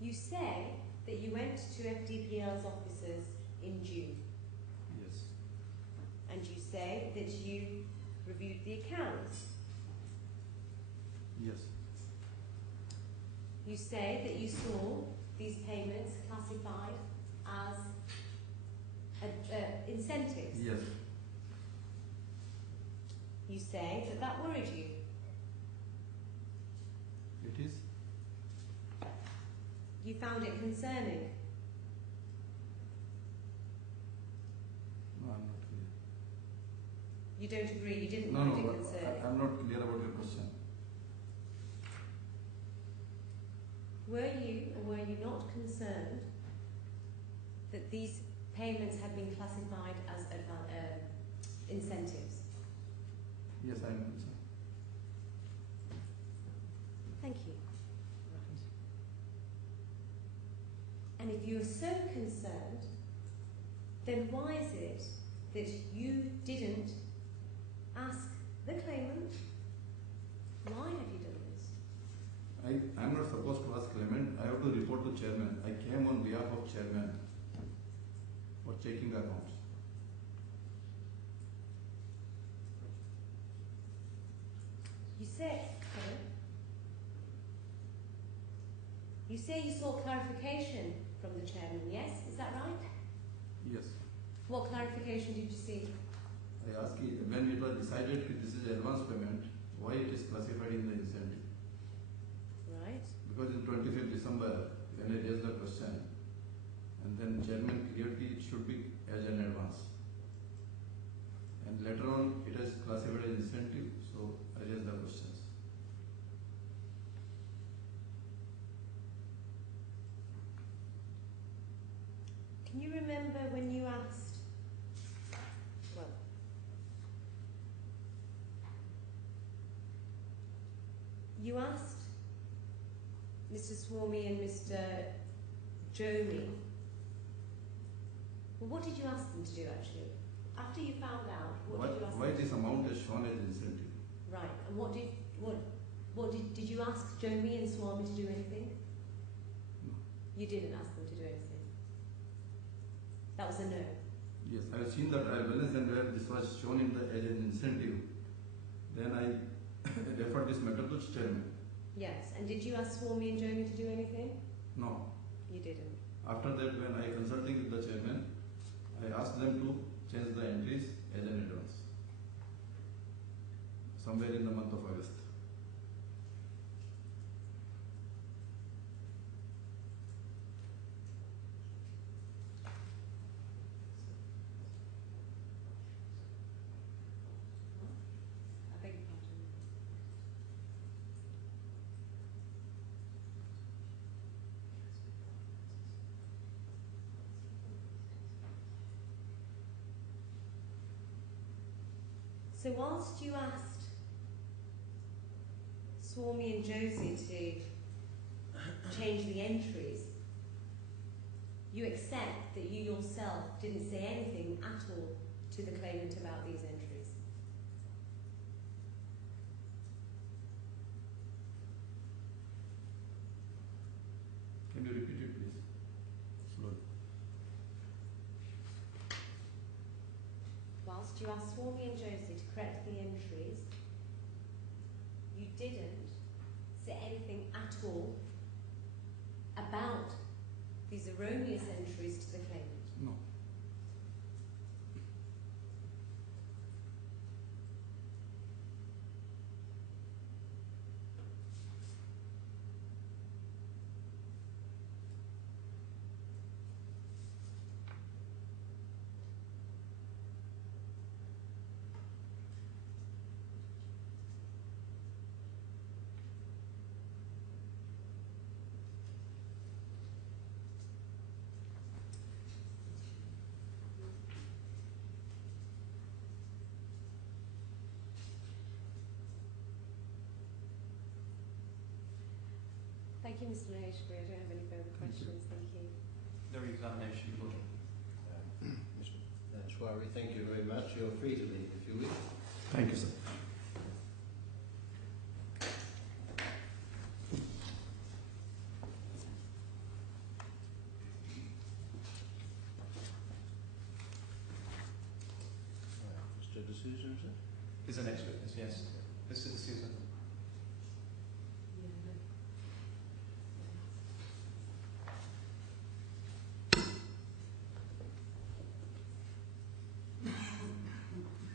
You say that you went to FDPL's offices in June, Yes. and you say that you reviewed the accounts. Yes. You say that you saw these payments classified as incentives. Yes. You say that that worried you. It is? You found it concerning. No, I'm not clear. You don't agree. You didn't No, find no, it but concerning. I'm not clear about your question. Were you or were you not concerned that these payments had been classified as incentives. Yes, I am, sir. Thank you. And if you are so concerned, then why is it that you didn't ask the claimant, why have you done this? I'm not supposed to ask claimant. I have to report to chairman. I came on behalf of chairman for checking the accounts. You say you saw clarification from the chairman, yes? Is that right? Yes. What clarification did you see? I asked when it was decided that this is advance payment, why it is classified in the incentive? Right. Because in 25th December, when I raised the question, and then chairman cleared it should be as an advance. And later on, it is classified as incentive, so I raised the questions. Can you remember when you asked, well, you asked Mr. Swamy and Mr. Jomi, well, what did you ask them to do actually? After you found out, what did you ask Why them to this do? amount is shown as incentive? Right, and did you ask Jomi and Swamy to do anything? No. You didn't ask them to do anything. That was a no. Yes, I have seen the trial balance and where this was shown in the as an incentive. Then I referred this matter to chairman. Yes, and did you ask Swamy and Jomi to do anything? No. You didn't. After that, when I consulting with the chairman, I asked them to change the entries as an advance. Somewhere in the month of August. I beg your pardon. So whilst you asked Swamy and Josie to change the entries, you accept that you yourself didn't say anything at all to the claimant about these entries. Can you repeat it, please? Slowly. Whilst you asked Swamy and Josie to correct the entries, you didn't say anything at all about these erroneous entries to the claimant. No. Thank you, Mr. Maheshwari. I don't have any further questions. Thank you. The re-examination, Your Lordship. Mr. Swary, thank you very much. You're free to leave if you wish. Thank you, sir. Mr. D'Souza, is it? Is the next witness, yes. Mr. D'Souza.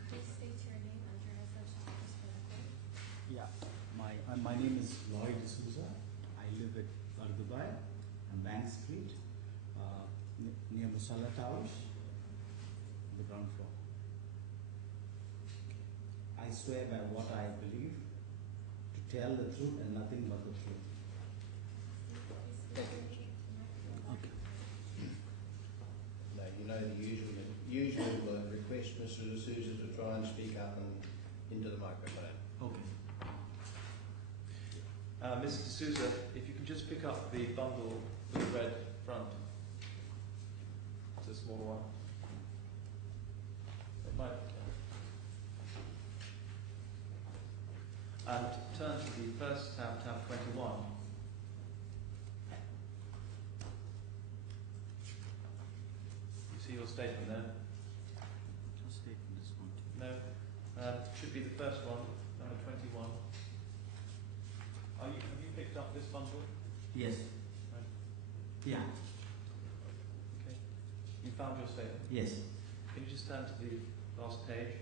Please state your name, address, and office for the court. Yeah, my name is Lloyd D'Souza. I live at Dubai on Bank Street, near Musalla Towers, the ground floor. I swear by what I believe to tell the truth and nothing but the truth. Please state your name. Okay. No, you know that Mr. D'Souza, if you can just pick up the bundle with the red front. It's a smaller one. It might. And turn to the first tab, tab 21. You see your statement there? Statement is one. No. Should be the first one, number 21. Have you picked up this bundle? Yes. Right. Yeah. Okay. You found your statement? Yes. Can you just turn to the last page?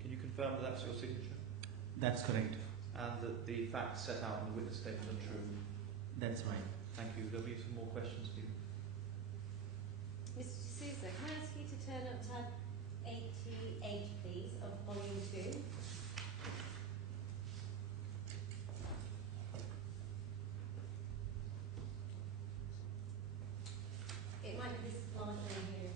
Can you confirm that that's your signature? That's correct. And that the facts set out in the witness statement are true? That's right. Thank you. There'll be some more questions to you. Mr. D'Souza, can I ask you to turn up tab 88, please, of volume 2? It might be this large one here.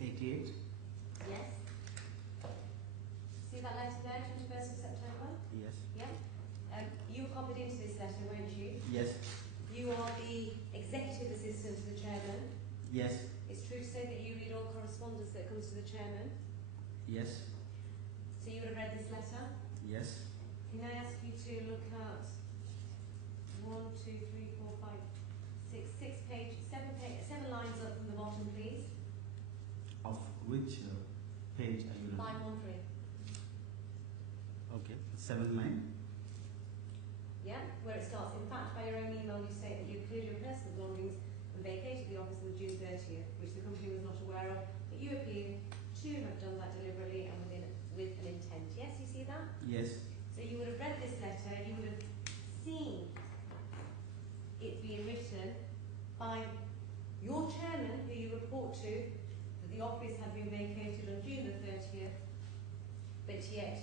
$88? Yes? See that letter there, 21st of September? Yes. Yeah? You were copied into this letter, weren't you? Yes. You are the executive assistant to the chairman. Yes. It's true to say that you read all correspondence that comes to the chairman. Yes. So you would have read this letter. Yes. Can I ask you to look at 1, 2, 3, 4, 5, 6 pages, 7 lines up from the bottom, please. Of which page are you Line 1, 3. Okay. 7 line. Yeah, where it starts. In fact, by your own email, you say that you cleared your personal belongings and vacated the office on June 30th, which the company was not aware of, but you appear to have done that deliberately and with an intent. Yes, you see that? Yes. So you would have read this letter, you would have seen it being written by your chairman, who you report to, that the office had been vacated on June the 30th, but yet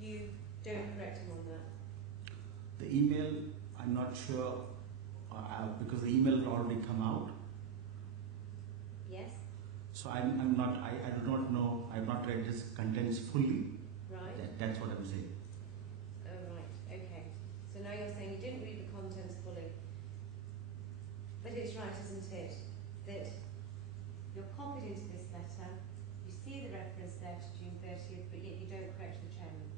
you don't correct him on that. The email, I'm not sure, because the email had already come out. Yes? So I do not know, I've not read this contents fully. Right? That's what I'm saying. Oh, right. Okay. So now you're saying you didn't read the contents fully. But it's right, isn't it, that you're copied into this letter, you see the reference there to June 30th, but yet you don't correct the chairman.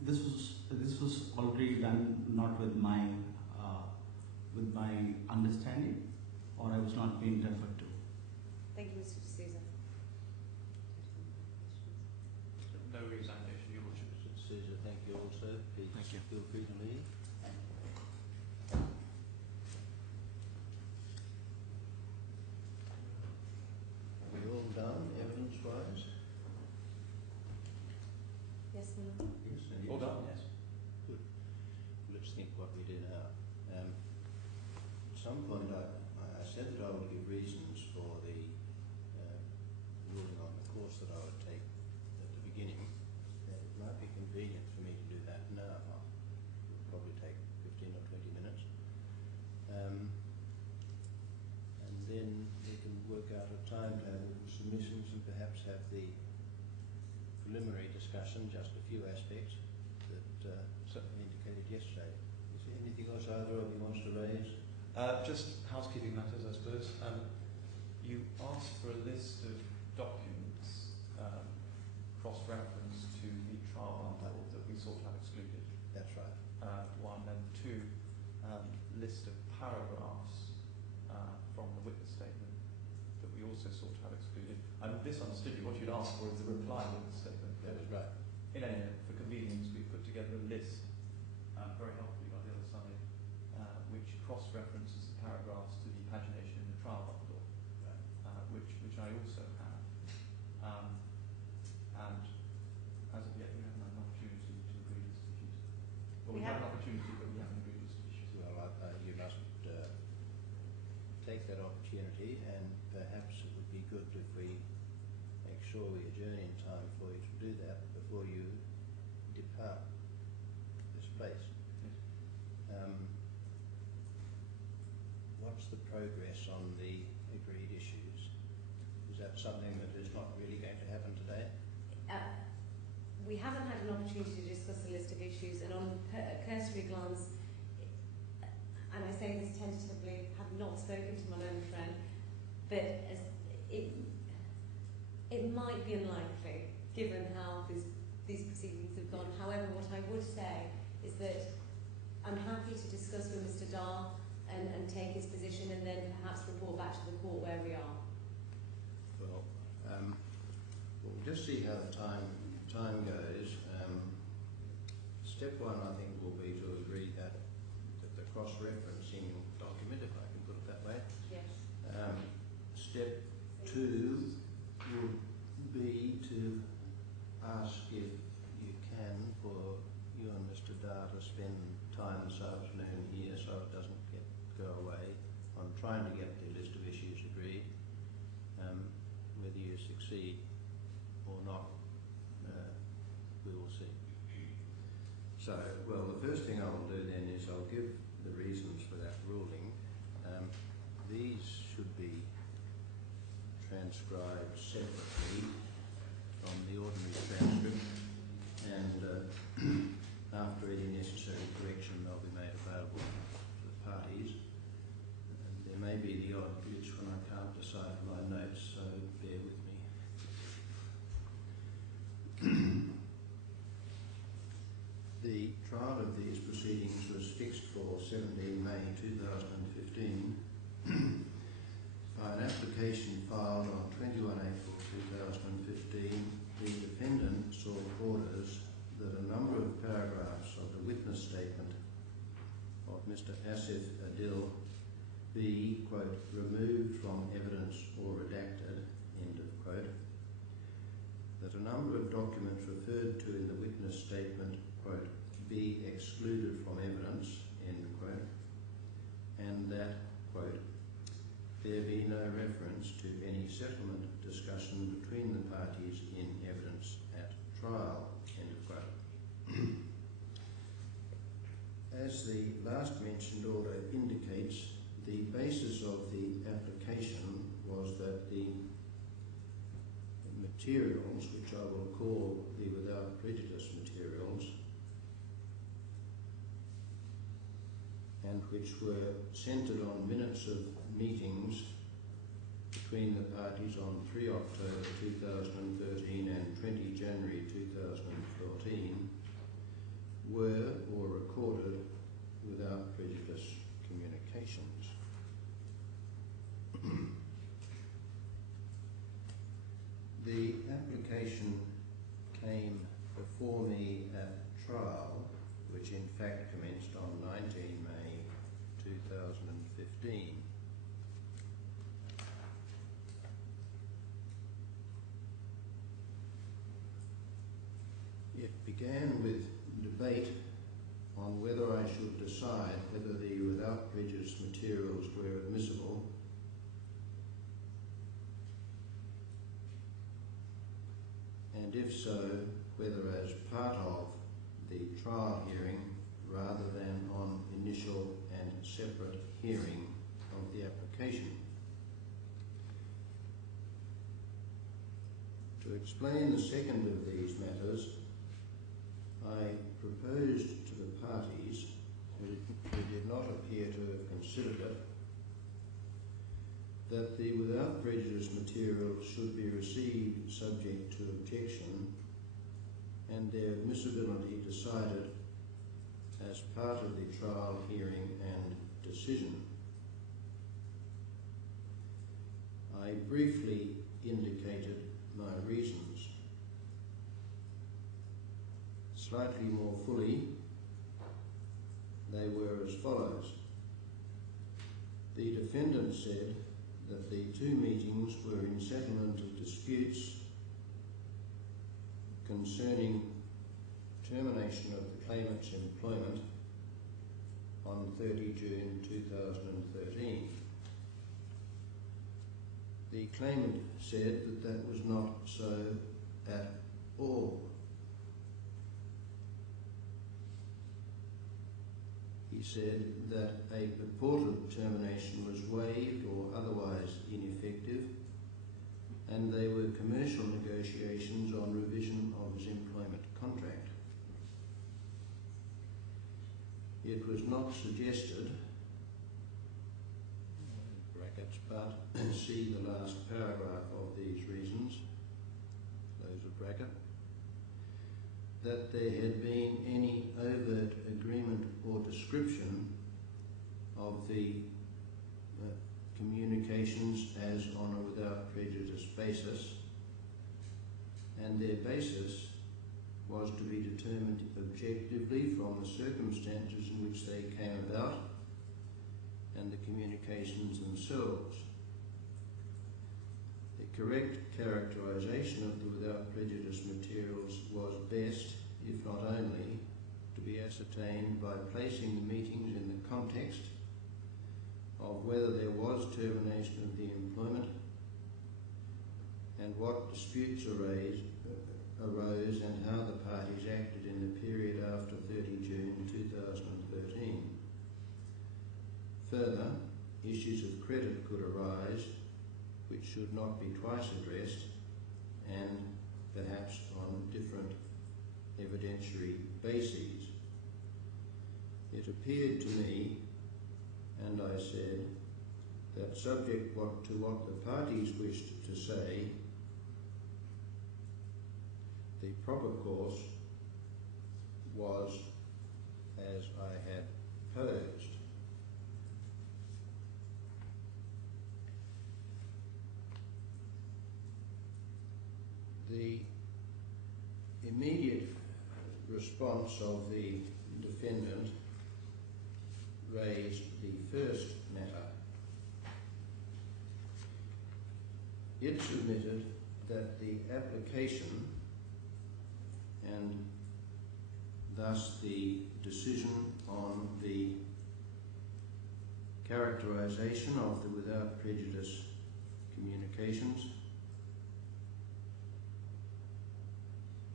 This was already done not with my understanding, or I was not being referred to. Thank you, Mr. D'Souza. No re-examination, Your Lordship. Mr. D'Souza, thank you also. Please Thank you. feel free to leave. Are we all done, evidence-wise? Yes, ma'am. Yes. And All done, yes. Good. Let's think what we do now. At some point I said that I would give reasons for the ruling on the course that I would take at the beginning. It might be convenient for me to do that now. It will probably take 15 or 20 minutes. And then we can work out a timetable for submissions and perhaps have the preliminary discussion, just a few aspects that certainly indicated yesterday. Is there anything else either of you wants to raise? Just housekeeping matters, I suppose. You asked for a list of documents cross-reference to the trial bundle that we sought to have excluded. That's right. One, and two, list of paragraphs from the witness statement that we also sought to have excluded. I misunderstood you. What you'd asked for is the reply witness statement. That was right. In any event, for convenience, we put together a list, very helpfully by the other side, which cross-references the paragraphs to the pagination in the trial bundle, Right. which I also have. And as of yet, we haven't had an opportunity to agree to this issue. Well, we have an opportunity, but we haven't agreed to this issue. Well, you must take that opportunity agree, and perhaps it would be good if we make sure we adjourn in time for you to do that before you depart this place. What's the progress on the agreed issues? Is that something that is not really going to happen today? We haven't had an opportunity to discuss the list of issues, and on a cursory glance, and I say this tentatively, have not spoken to my own friend, but as it might be unlikely given how these proceedings have gone. However, what I would say is that I'm happy to discuss with Mr. Dar and take his position, and then perhaps report back to the court where we are. Well, we'll just see how the time goes. Step one, I think, will be to agree that the cross-referencing document, if I can put it that way. Yes. Step two would be to ask if you can for you and Mr. Dar to spend time this afternoon here so it doesn't go away on trying to get the list of issues agreed. Whether you succeed or not, we will see. So, well, the first thing I will do then is I'll give the reasons for that ruling. These should be transcribed separately from the ordinary transcript, and after any necessary correction they'll be made available to the parties. And there may be the odd glitch when I can't decipher my notes, so bear with me. The trial of these proceedings was fixed for 17 May 2015 by an application filed on 21 April 2015. The defendant sought orders that a number of paragraphs of the witness statement of Mr. Asif Adil be, quote, removed from evidence or redacted, end of quote, that a number of documents referred to in the witness statement, quote, be excluded from evidence, end quote, and that, quote, there be no reference to any settlement discussion between the parties in evidence at trial, end of quote. As the last mentioned order indicates, the basis of the application was that the materials, which I will call the without prejudice materials, and which were centred on minutes of meetings between the parties on 3 October 2013 and 20 January 2014, were or recorded without prejudice communications. The application came before me at trial, which in fact commenced on 19 May 2015. It began with debate on whether I should decide whether the without prejudice materials were admissible, and if so, whether as part of the trial hearing rather than on initial and separate hearing of the application. To explain the second of these matters, I proposed to the parties, who did not appear to have considered it, that the without prejudice materials should be received subject to objection and their admissibility decided as part of the trial hearing and decision. I briefly indicated my reasons. Slightly more fully, they were as follows. The defendant said that the two meetings were in settlement of disputes concerning termination of the claimant's employment on 30 June 2013. the claimant said that that was not so at all. He said that a purported termination was waived or otherwise ineffective, and they were commercial negotiations on revision of his employment contract. It was not suggested, brackets, but see the last paragraph of these reasons, close of bracket, that there had been any overt agreement or description of the communications as on a without prejudice basis, and their basis was to be determined objectively from the circumstances in which they came about and the communications themselves. The correct characterisation of the without prejudice materials was best, if not only, to be ascertained by placing the meetings in the context of whether there was termination of the employment and what disputes arose and how the parties acted in the period after 30 June 2013. Further, issues of credit could arise which should not be twice addressed, and perhaps on different evidentiary bases. It appeared to me, and I said, that subject to what the parties wished to say, the proper course was as I had posed. The immediate response of the defendant raised the first matter. It submitted that the application and thus the decision on the characterisation of the without prejudice communications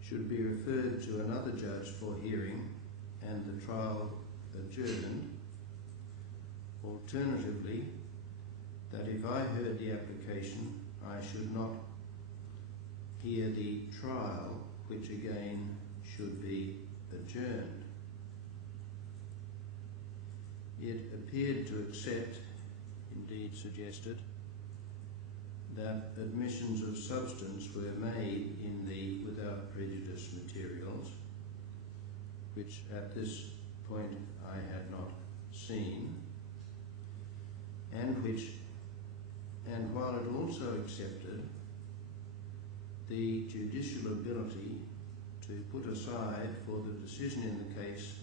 should be referred to another judge for hearing and the trial adjourned. Alternatively, that if I heard the application, I should not hear the trial, which again should be adjourned. It appeared to accept, indeed suggested, that admissions of substance were made in the without prejudice materials, which at this point I had not seen, and while it also accepted the judicial ability to put aside for the decision in the case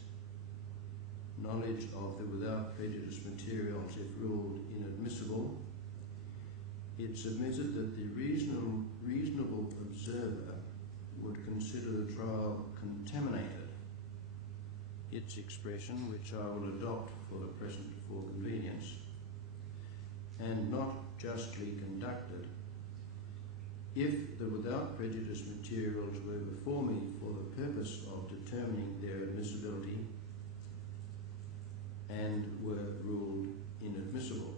knowledge of the without prejudice materials if ruled inadmissible, it submitted that the reasonable observer would consider the trial contaminated, its expression, which I will adopt for the present for convenience, and not justly conducted, if the without prejudice materials were before me for the purpose of determining their admissibility and were ruled inadmissible.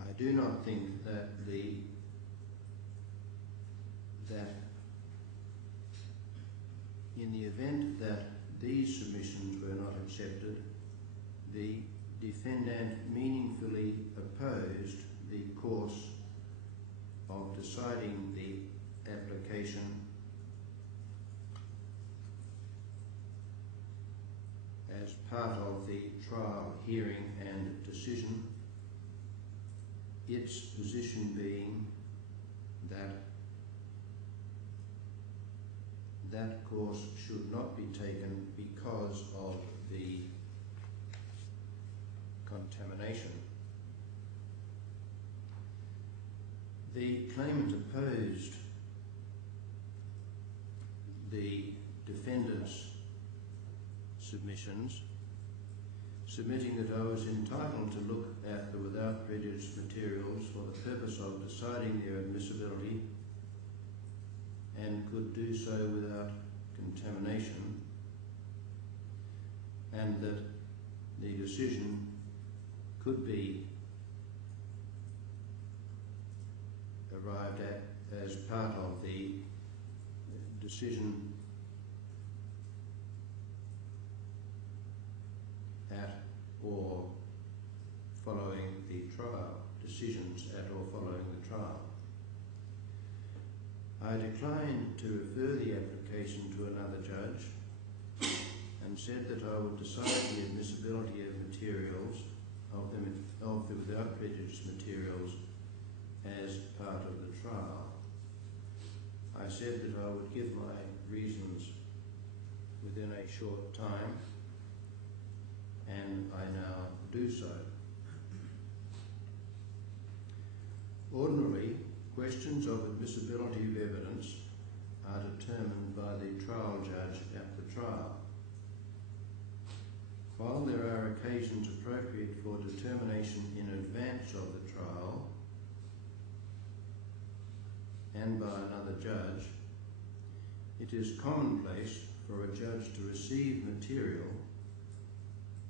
I do not think that in the event that these submissions were not accepted, the defendant meaningfully opposed the course of deciding the application as part of the trial hearing and decision, its position being that that course should not be taken because of the contamination. The claimant opposed the defendant's submissions, submitting that I was entitled to look at the without prejudice materials for the purpose of deciding their admissibility and could do so without contamination, and that the decision could be arrived at as part of the decision at or following the trial, decisions at or following the trial. I declined to refer the application to another judge and said that I would decide the admissibility of materials, of the without prejudice materials, as part of the trial. I said that I would give my reasons within a short time, and I now do so. Ordinarily, questions of admissibility of evidence are determined by the trial judge at the trial. While there are occasions appropriate for determination in advance of the trial and by another judge, it is commonplace for a judge to receive material,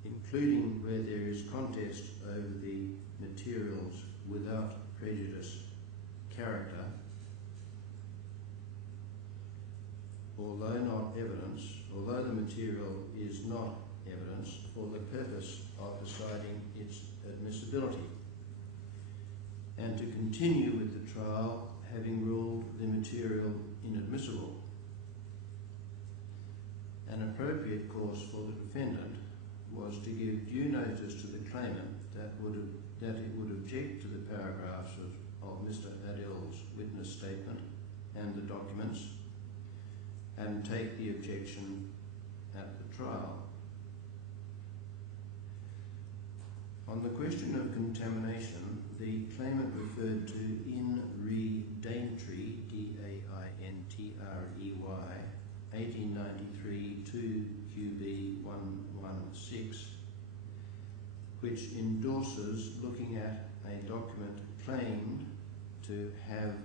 including where there is contest over the material's without prejudice character, although the material is not evidence, for the purpose of deciding its admissibility, and to continue with the trial having ruled the material inadmissible. An appropriate course for the defendant was to give due notice to the claimant that it would object to the paragraphs of Mr. Adil's witness statement and the documents, and take the objection at the trial. On the question of contamination, the claimant referred to in re Daintrey, D-A-I-N-T-R-E-Y, 1893 2QB 116, which endorses looking at a document claimed to have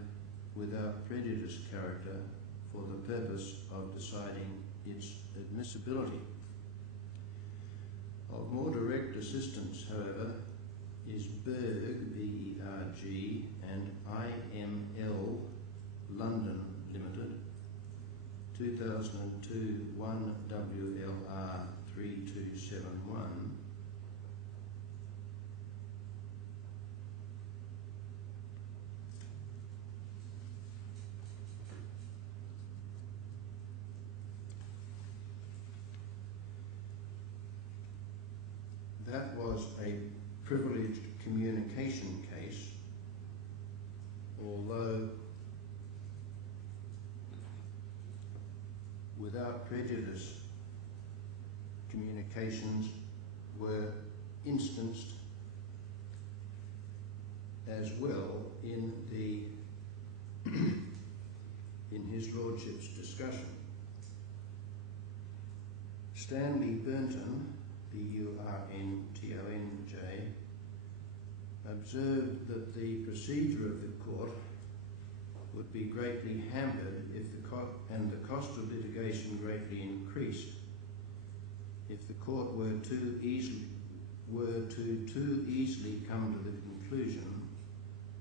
without prejudice character for the purpose of deciding its admissibility. Of more direct assistance, however, is Berg, B-E-R-G, and IML London Limited, 2002 1WLR 3271, that was a privileged communication case, although without prejudice communications were instanced as well in his lordship's discussion. Stanley Burnton, B-U-R-N-T-O-N-J, observed that the procedure of the court would be greatly hampered if and the cost of litigation greatly increased if the court were to too easily come to the conclusion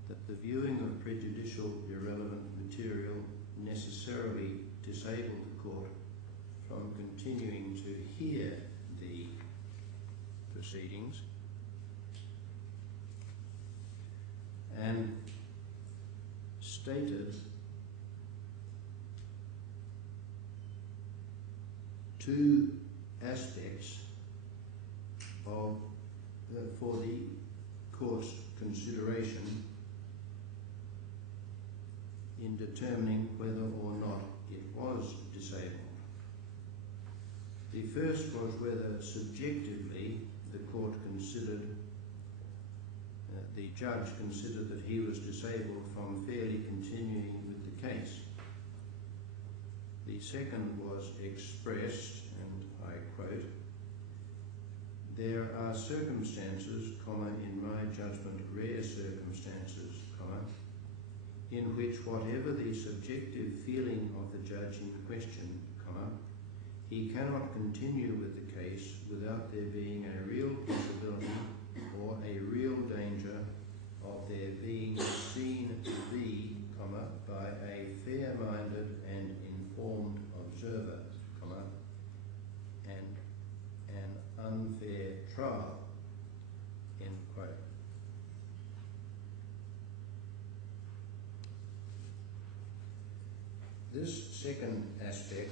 that the viewing of prejudicial irrelevant material necessarily disabled the court from continuing to hear the proceedings, and stated two aspects for the court's consideration in determining whether or not it was disabled. The first was whether subjectively the court considered the judge considered that he was disabled from fairly continuing with the case. The second was expressed, and I quote, "There are circumstances, in my judgment rare circumstances, in which whatever the subjective feeling of the judge in question, he cannot continue with the case without there being a real possibility or a real danger of there being seen to be, by a fair-minded and informed observer, and an unfair trial," end quote. This second aspect,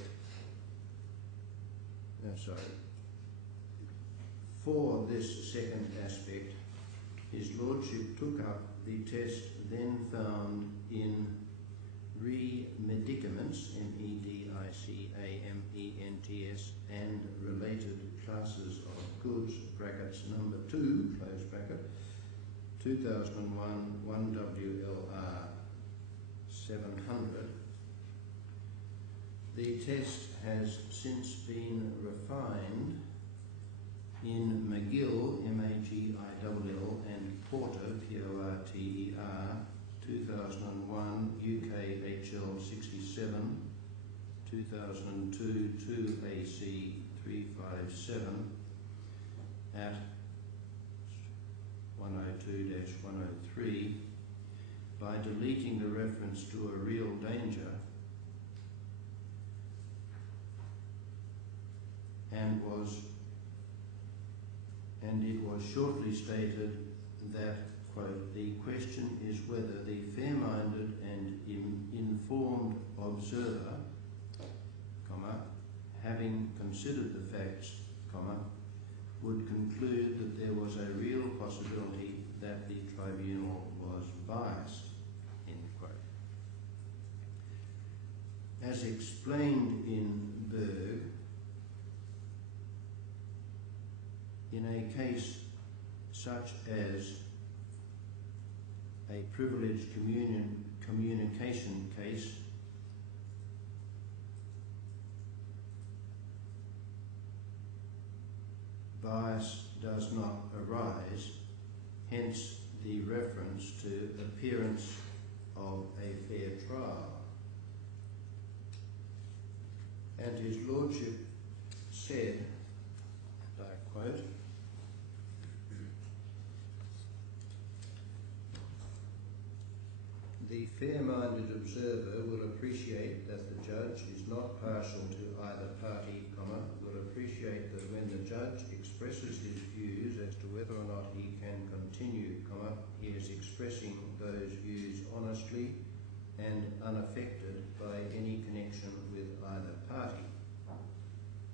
for this second aspect, His Lordship took up the test then found in re medicaments, medicaments, and related classes of goods, brackets number 2, close bracket, 2001 1WLR 700. The test has since been refined in McGill, MAGILL, and Porter, PORTER, 2001 UKHL 67, 2002 2AC 357 at 102-103 by deleting the reference to a real danger, and it was shortly stated that, quote, "The question is whether the fair-minded and informed observer, having considered the facts, would conclude that there was a real possibility that the tribunal was biased," end quote. As explained in Berg, in a case such as a privileged communication case, bias does not arise, hence the reference to appearance of a fair trial. And His Lordship said, and I quote, "The fair-minded observer will appreciate that the judge is not partial to either party, will appreciate that when the judge expresses his views as to whether or not he can continue, he is expressing those views honestly and unaffected by any connection with either party."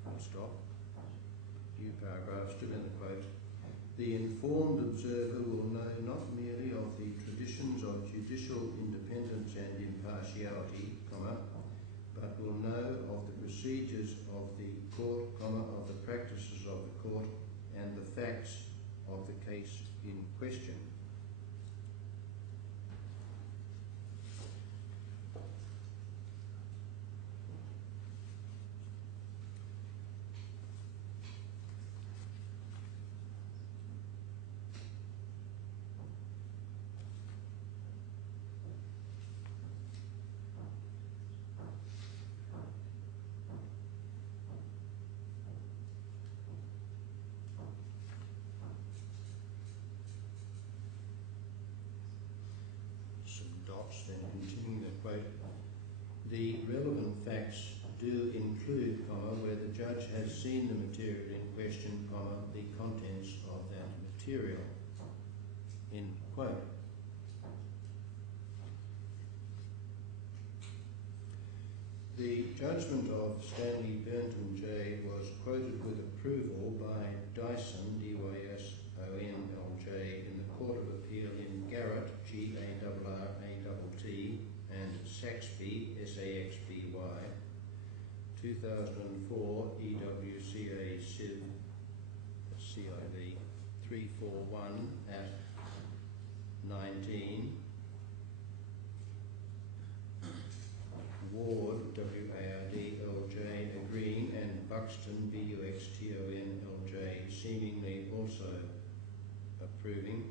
Full stop. New paragraph, still in the quote. "The informed observer will know not merely of the traditions of judicial independence and impartiality, but will know of the procedures of the court, of the practices of the court, and the facts of the case in question." Then continuing the quote, "The relevant facts do include, where the judge has seen the material in question, the contents of that material," end quote. The judgment of Stanley Burnton J was quoted with approval by Dyson, DYSONLJ, in the Court of Appeal in Garrett, GARRATT, and Saxby, SAXBY, 2004 EWCA Civ 341 at 19, Ward, W-A-R-D, L-J, agreeing, and Buxton, B-U-X-T-O-N, L-J, seemingly also approving.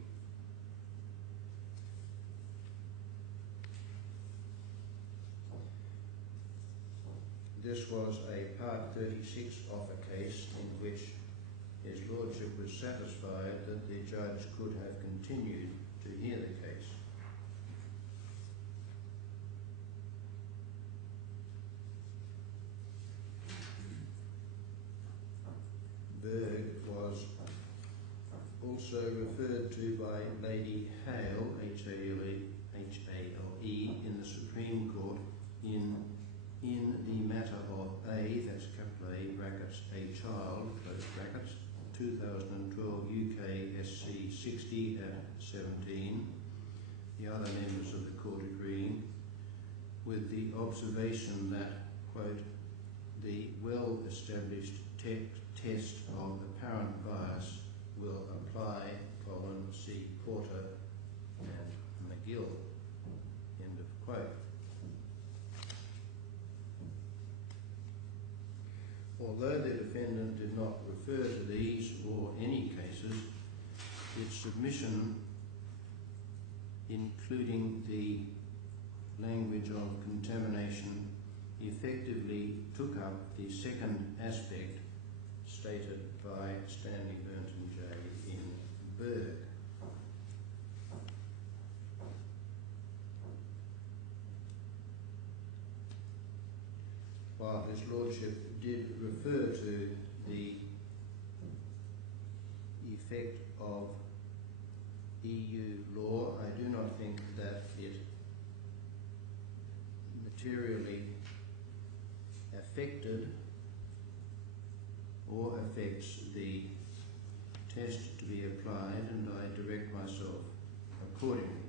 This was a Part 36 offer case in which His Lordship was satisfied that the judge could have continued to hear the case. Berg was also referred to by Lady Hale, H-A-L-E, in the Supreme Court in the matter of A, that's capital A, brackets, a child, close brackets, 2012 UK SC 60 at 17, the other members of the court agreeing, with the observation that, quote, the well-established test of apparent bias will apply, see Porter and McGill, end of quote. Although the defendant did not refer to these or any cases, its submission, including the language of contamination, effectively took up the second aspect stated by Stanley Burnton J. in Berg. While His Lordship did refer to the effect of EU law, I do not think that it materially affected or affects the test to be applied, and I direct myself accordingly.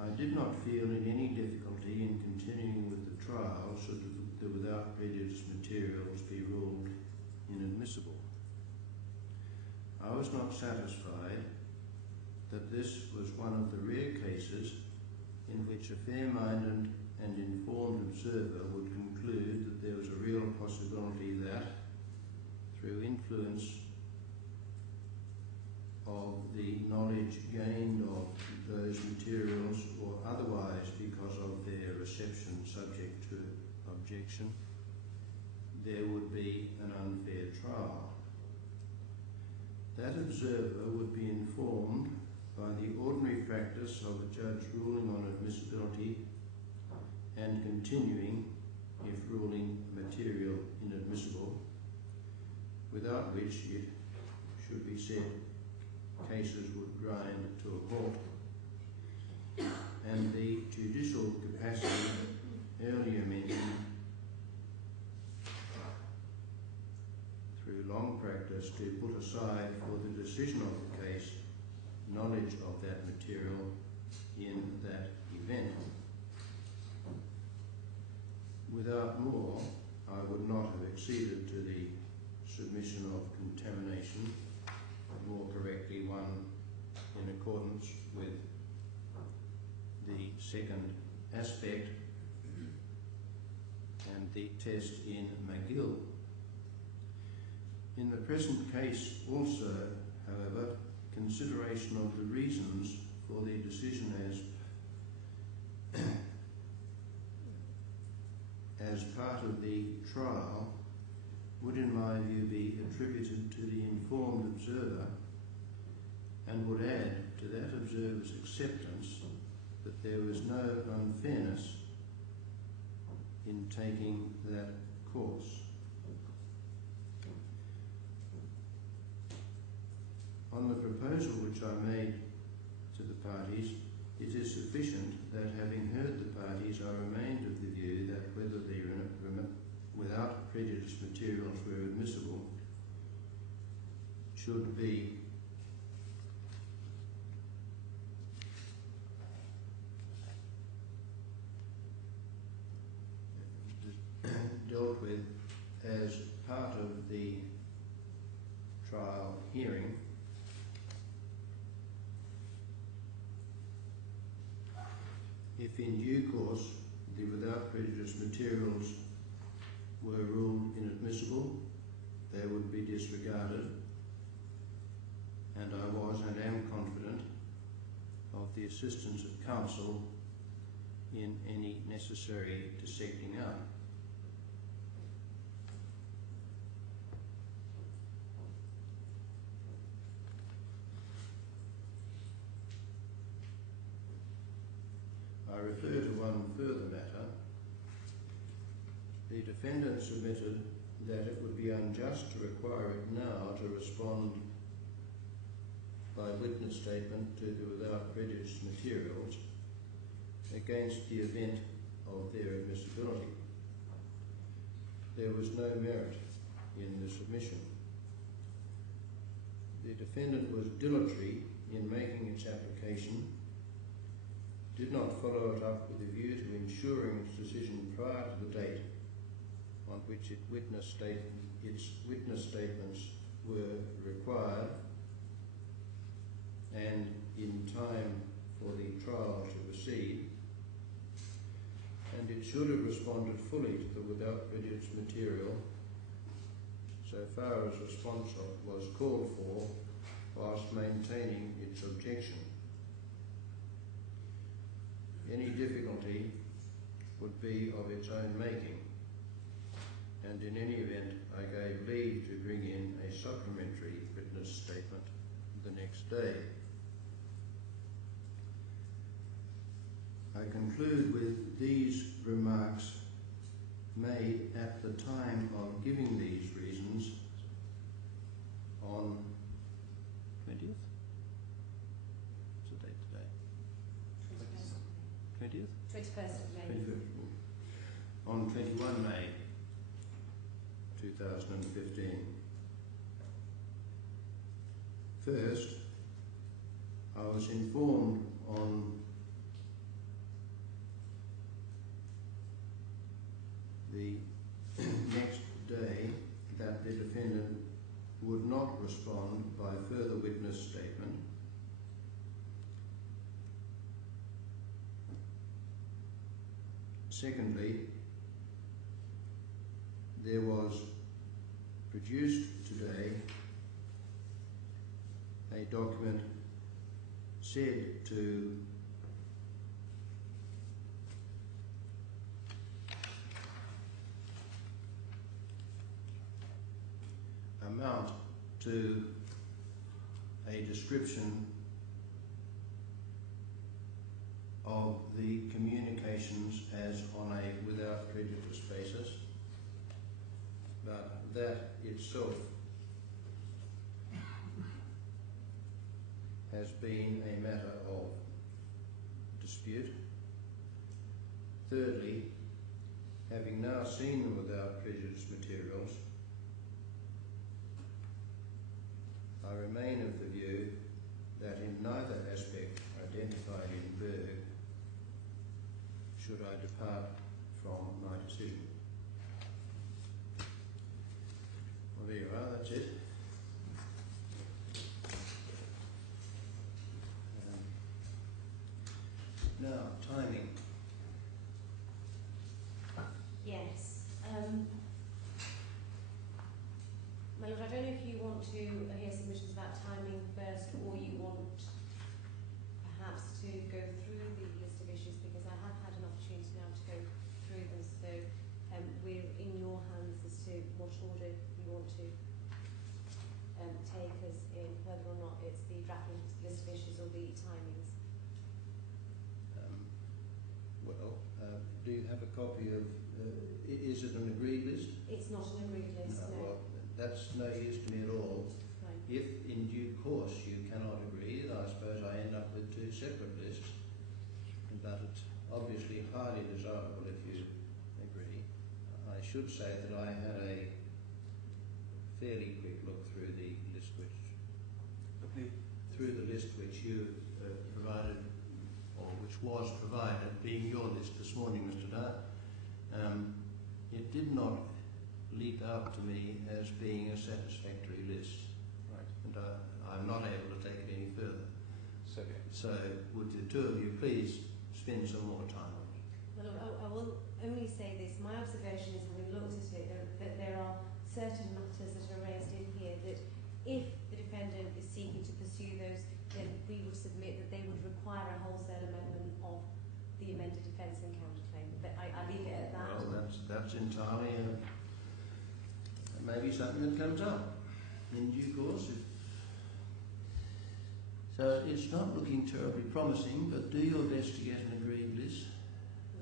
I did not feel in any difficulty in continuing with the trial should the without prejudice materials be ruled inadmissible. I was not satisfied that this was one of the rare cases in which a fair-minded and informed observer would conclude that there was a real possibility that, through influence of the knowledge gained of those materials or otherwise because of their reception subject to objection, there would be an unfair trial. That observer would be informed by the ordinary practice of a judge ruling on admissibility and continuing, if ruling material inadmissible, without which it should be said cases would grind to a halt, and the judicial capacity earlier mentioned through long practice to put aside for the decision of the case knowledge of that material in that event. Without more, I would not have acceded to the submission of contamination, more correctly one in accordance with the second aspect and the test in McGill. In the present case also, however, consideration of the reasons for the decision as part of the trial would in my view be attributed to the informed observer and would add to that observer's acceptance that there was no unfairness in taking that course. On the proposal which I made to the parties, it is sufficient that having heard the parties, I remained of the view that whether the without prejudice materials were admissible should be dealt with as part of the trial hearing, if in due course the without prejudice materials were ruled inadmissible, they would be disregarded, and I was and am confident of the assistance of counsel in any necessary dissecting out. I refer to one further matter. The defendant submitted that it would be unjust to require it now to respond by witness statement to the without prejudice materials against the event of their admissibility. There was no merit in the submission. The defendant was dilatory in making its application, did not follow it up with a view to ensuring its decision prior to the date on which its witness statements were required and in time for the trial to proceed, and it should have responded fully to the without prejudice material so far as response was called for, whilst maintaining its objection. Any difficulty would be of its own making, and in any event I gave leave to bring in a supplementary witness statement the next day. I conclude with these remarks made at the time of giving these reasons on 20th? What's the date today? 20th? 21st of May. 21st. On 21 May 2015. First, I was informed on the next day that the defendant would not respond by further witness statement. Secondly, there was produced today a document said to amount to a description of the communications as on a without prejudice basis, but that itself has been a matter of dispute. Thirdly, having now seen the without prejudice materials, I remain of the view that in neither aspect identified in Berg should I depart from my decision. Well, there you are, that's it. Now, timing. Yes. My lord, I don't know if you want to hear submissions about timing first, or you want perhaps to go through the list of issues, because I have had an opportunity now to go through them. So we're in your hands as to what order you want to take us in, whether or not it's the draft list of issues or the timings. Do you have a copy of, is it an agreed list? It's not an agreed list, no. Well, that's no use to me at all. Right. If in due course you cannot agree, I suppose I end up with two separate lists, but it's obviously highly desirable if you agree. I should say that I had a fairly quick look through the list which you provided, or which was provided, being your list this morning, Mr. Dart. It did not leap out to me as being a satisfactory list. and I'm not able to take it any further. So, So would the two of you please spend some more time on it? Well, I will only say this. My observation is, having looked at it, that there are certain matters that are raised in here that if the defendant is seeking to pursue those, then we would submit that they would require a wholesale amendment of the amended defence and counterclaim. But I leave it at that. Well, that's entirely maybe something that comes up in due course. So it's not looking terribly promising, but do your best to get an agreed list.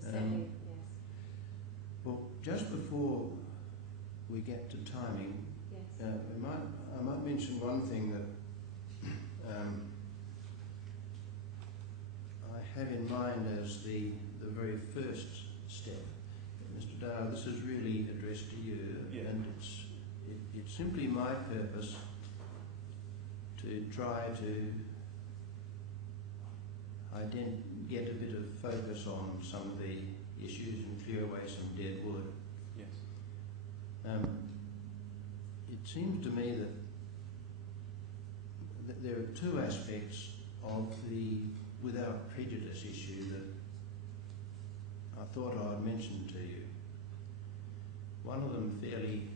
Certainly, yes. Well, just before we get to timing, Yes. I might mention one thing that I have in mind as the very first step. Mr. Dow, this is really addressed to you, and it's simply my purpose to try to get a bit of focus on some of the issues and clear away some dead wood. yes. It seems to me that there are two aspects of the without prejudice issue that I thought I would mention to you. One of them fairly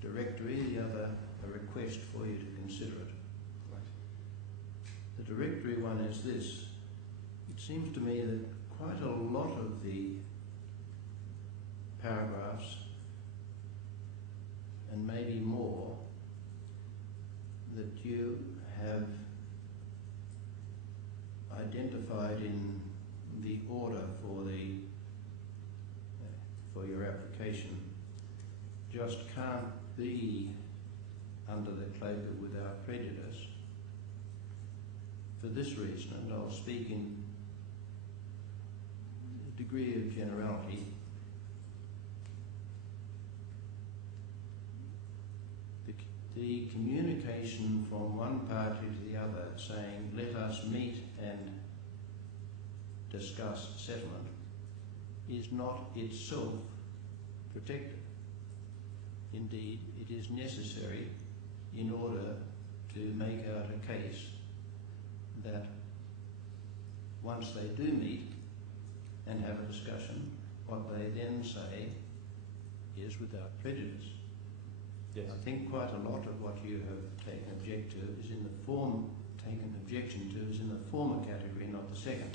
directory, the other a request for you to consider it. Right. The directory one is this. It seems to me that quite a lot of the paragraphs, and maybe more, that you have identified in the order for your application just can't be under the cloak of without prejudice for this reason, and I'll speak in a degree of generality. The communication from one party to the other saying, let us meet and discuss settlement, is not itself protected. Indeed, it is necessary in order to make out a case that once they do meet and have a discussion, what they then say is without prejudice. Yes. I think quite a lot of what you have taken objection to is in the former category, not the second.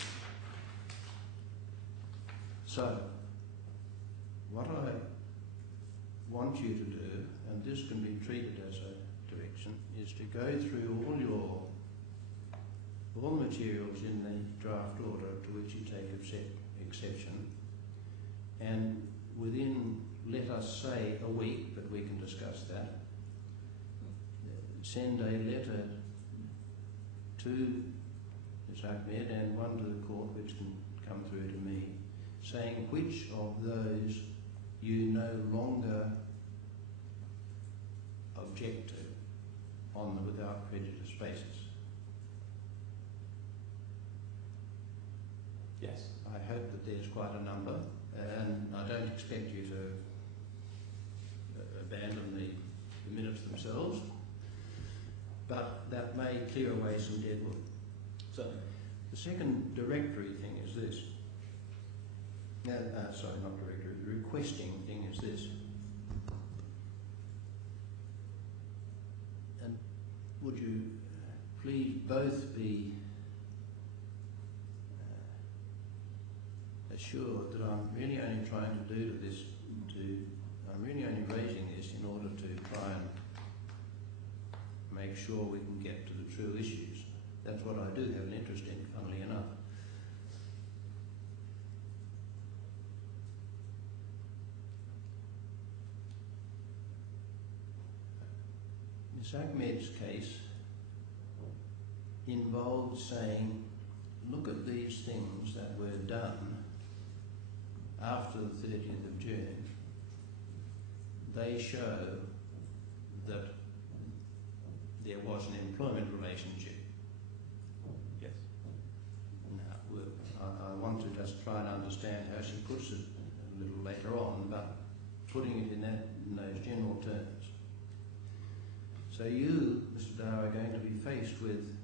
So, what I want you to do, and this can be treated as a direction, is to go through all the materials in the draft order to which you take exception, and within, let us say, a week, but we can discuss that, send a letter to Ms. Ahmed and one to the court, which can come through to me, saying which of those you no longer object to on the without prejudice basis. Yes. I hope that there's quite a number, and I don't expect you to abandon the minutes themselves, but that may clear away some dead wood. So, the second directory thing is this. Sorry, not directory. The requesting thing is this. And would you please both be assured that I'm really only trying to do this I'm really only raising this in order to try and make sure we can get to the true issues. That's what I do have an interest in, funnily enough. Ms. Ahmed's case involved saying, look at these things that were done after the 30th of June. They show that there was an employment relationship. Yes. Now, I want to just try and understand how she puts it a little later on, but putting it in those general terms. So you, Mr. Dow, are going to be faced with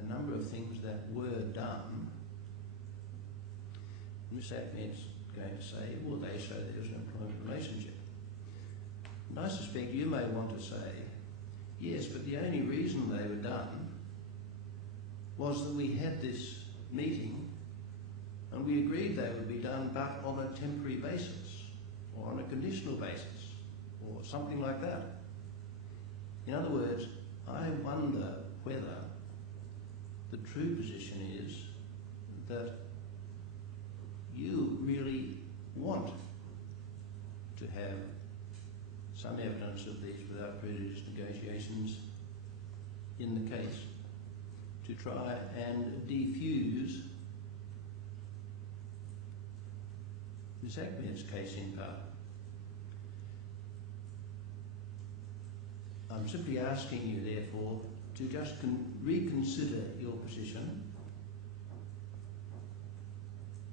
a number of things that were done. Miss Ahmed's going to say, well, they show there was an employment relationship. And I suspect you may want to say, yes, but the only reason they were done was that we had this meeting and we agreed they would be done but on a temporary basis or on a conditional basis or something like that. In other words, I wonder whether the true position is that you really want to have some evidence of these without prejudice negotiations in the case to try and defuse Miss Ahmed's case in part. I'm simply asking you, therefore, to just reconsider your position.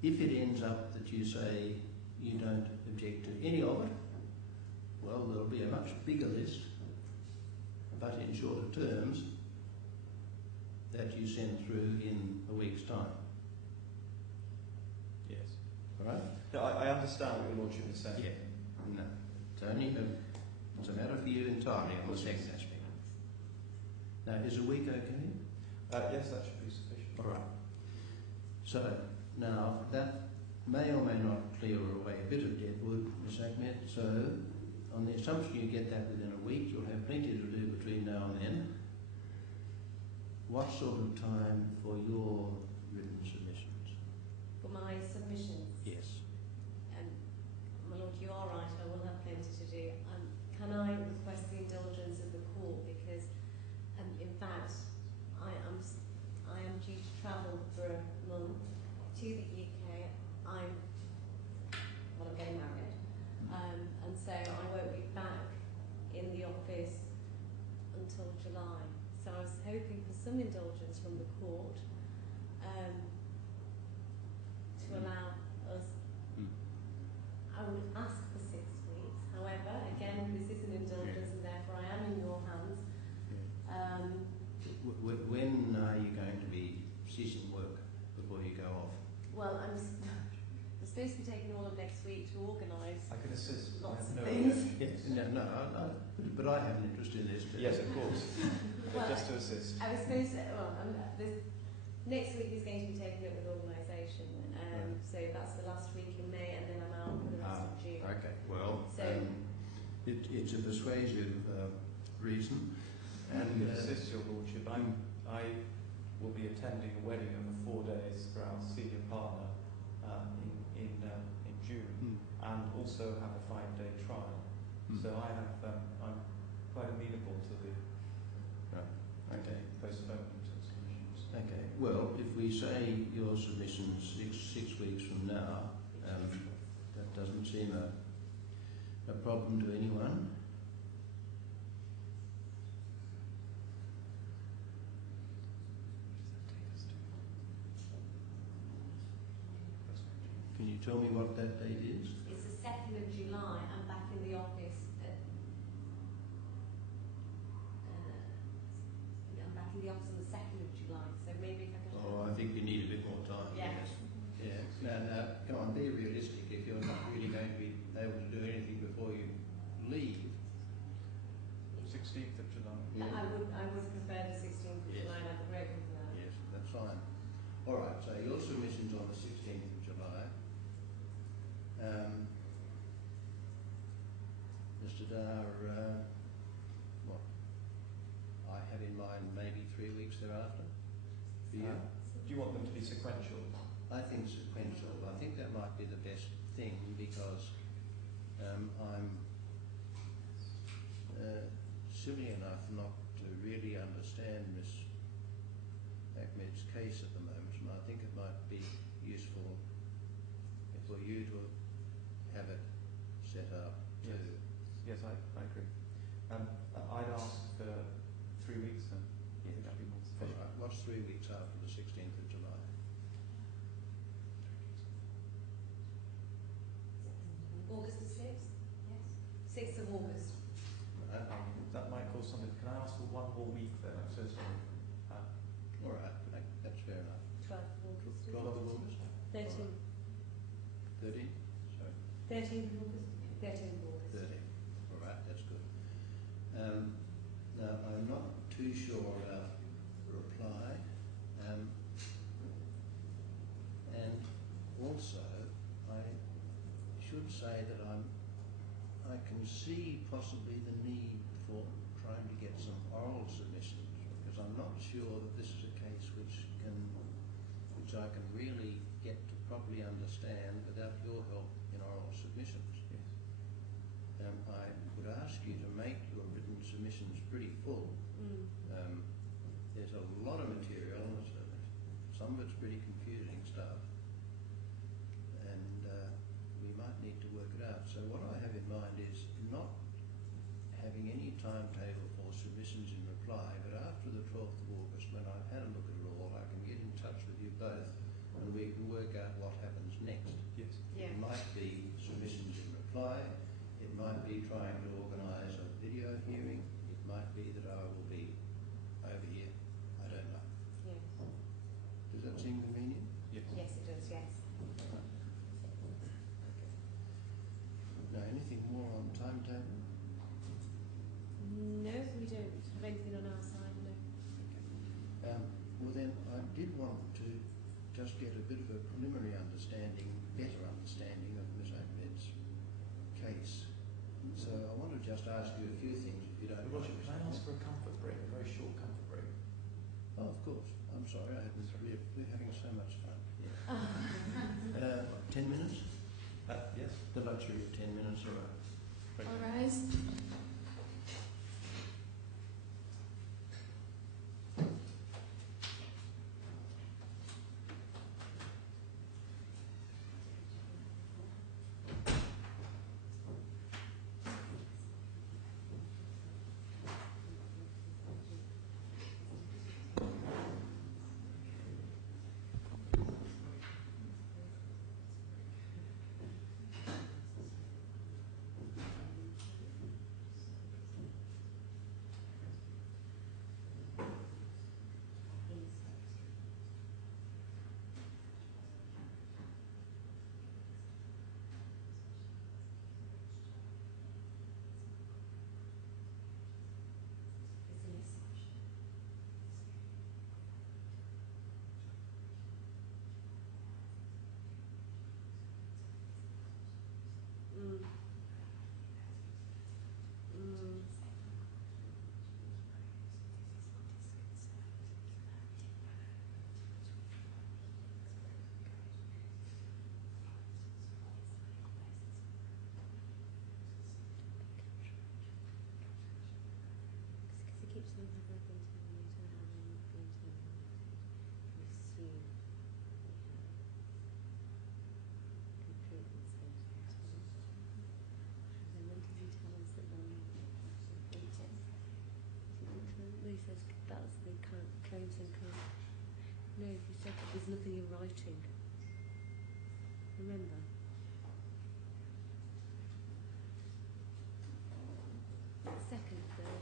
If it ends up that you say you don't object to any of it, well, there'll be a much bigger list, but in shorter terms, that you send through in a week's time. Yes. All right? No, I understand what your lordship is saying. Yeah. No. It's only it's a matter for you entirely on the second aspect. Now, is a week okay? Yes, that should be sufficient. All right. So, now, that may or may not clear away a bit of deadwood, Miss Ahmed. So, on the assumption you get that within a week, you'll have plenty to do between now and then. What sort of time for your written submissions? For my submissions? Yes. My lord, you are right, I will have plenty to do. Can I request the indulgence of the court because, in fact, I am due to travel for a month to the UK. I'm getting married, and so I won't be back in the office until July. So I was hoping for some indulgence from the court to allow us. I would ask for 6 weeks. However, again, this is an indulgence, and therefore I am in your hands. When are you going to be ceasing work before you go off? Well, I'm supposed to be taking all of next week to organise. I can assist. Lots I have of no things. objection. Yes. No, but I have an interest in this. Yes, of course. Well, Just to assist. I was supposed to, next week is going to be taken up with organisation, so that's the last week in May, and then I'm out for the rest of June. Okay, well, So, it's a persuasive reason. And And assist your lordship. I will be attending a wedding over 4 days for our senior partner in June, and also have a 5-day trial. So I'm quite amenable to the okay. postponement of submissions. Okay. Well, if we say your submissions six weeks from now, that doesn't seem a problem to anyone. Can you tell me what that date is? it's the 2nd of July. I'm back in the office. I'm back in the office on the 2nd of July. So maybe if I could. Oh, I think you need a bit more time. Yeah. Yeah. Now, come on, be realistic. If you're not really going to be able to do anything before you leave, 16th of July. I would prefer the 16th of Yes. July. I'd be grateful for that. yes, that's fine. All right. So your submission's on the 16th of July. Mr. Dar, what? I had in mind maybe 3 weeks thereafter. For you? Do you want them to be sequential? I think sequential. I think that might be the best thing because I'm silly enough not to really understand Miss Ahmed's case at the moment, and I think it might be useful for you to have it set up too. Yes, I agree. I'd ask for 3 weeks then. I think that'd be more All sufficient. right. What's 3 weeks after the 16th of July? August the 6th? Yes. 6th of August. That might cause or something. Can I ask for 1 more week then? I'm so sorry. All right, that's fair enough. 12th of August. 12th of August? 13th. 13th? Sorry. 13th of August. 13th of August. 13th. All right, that's good. Now, I'm not too sure about reply. And also, I should say that I can see possibly the need for trying to get some oral submissions, because I'm not sure that this is a case which I can really get to properly understand without your help in oral submissions. Yes. I would ask you to make your written submissions pretty full. There's a lot of material, and some of it's pretty confusing stuff, and we might need to work it out. So what I have in mind is not having any timetable for submissions in reply, but after the 12th of August, when I've had a look at it all, I can get in touch with you both and we can work out what happens next. Yes. Yeah. It might be submissions in reply, it might be trying to organise a video hearing, it might be that I will be over here, I don't know. Yes. Does that seem convenient? Yes. Yes, it does, yes. Now, anything more on timetable? No, we don't have anything on our side, no. Well then, I did want to just get a bit of a preliminary understanding, better understanding of Ms. Ahmed's case. So I want to just ask you a few things, if you don't mind. Roger, can I ask for a comfort break, a very short comfort break? Oh, of course. I'm sorry, I hadn't. We're having so much fun. Yeah. 10 minutes? Yes. The luxury of 10 minutes, all right. All rise. Keeps things like going to the meeting and then going to receive complete this and then when does he tell us that they're not completed? No, he says that's the claims and claims. No, he said that there's nothing in writing. Remember? Second, third.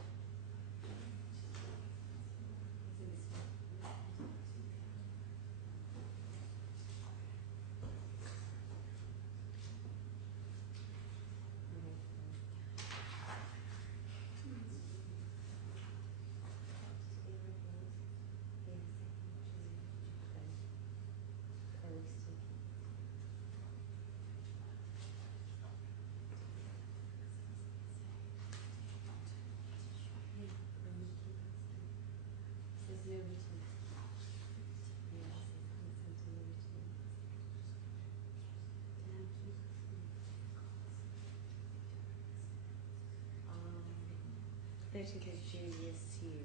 Um, 30th of June, yes, to you.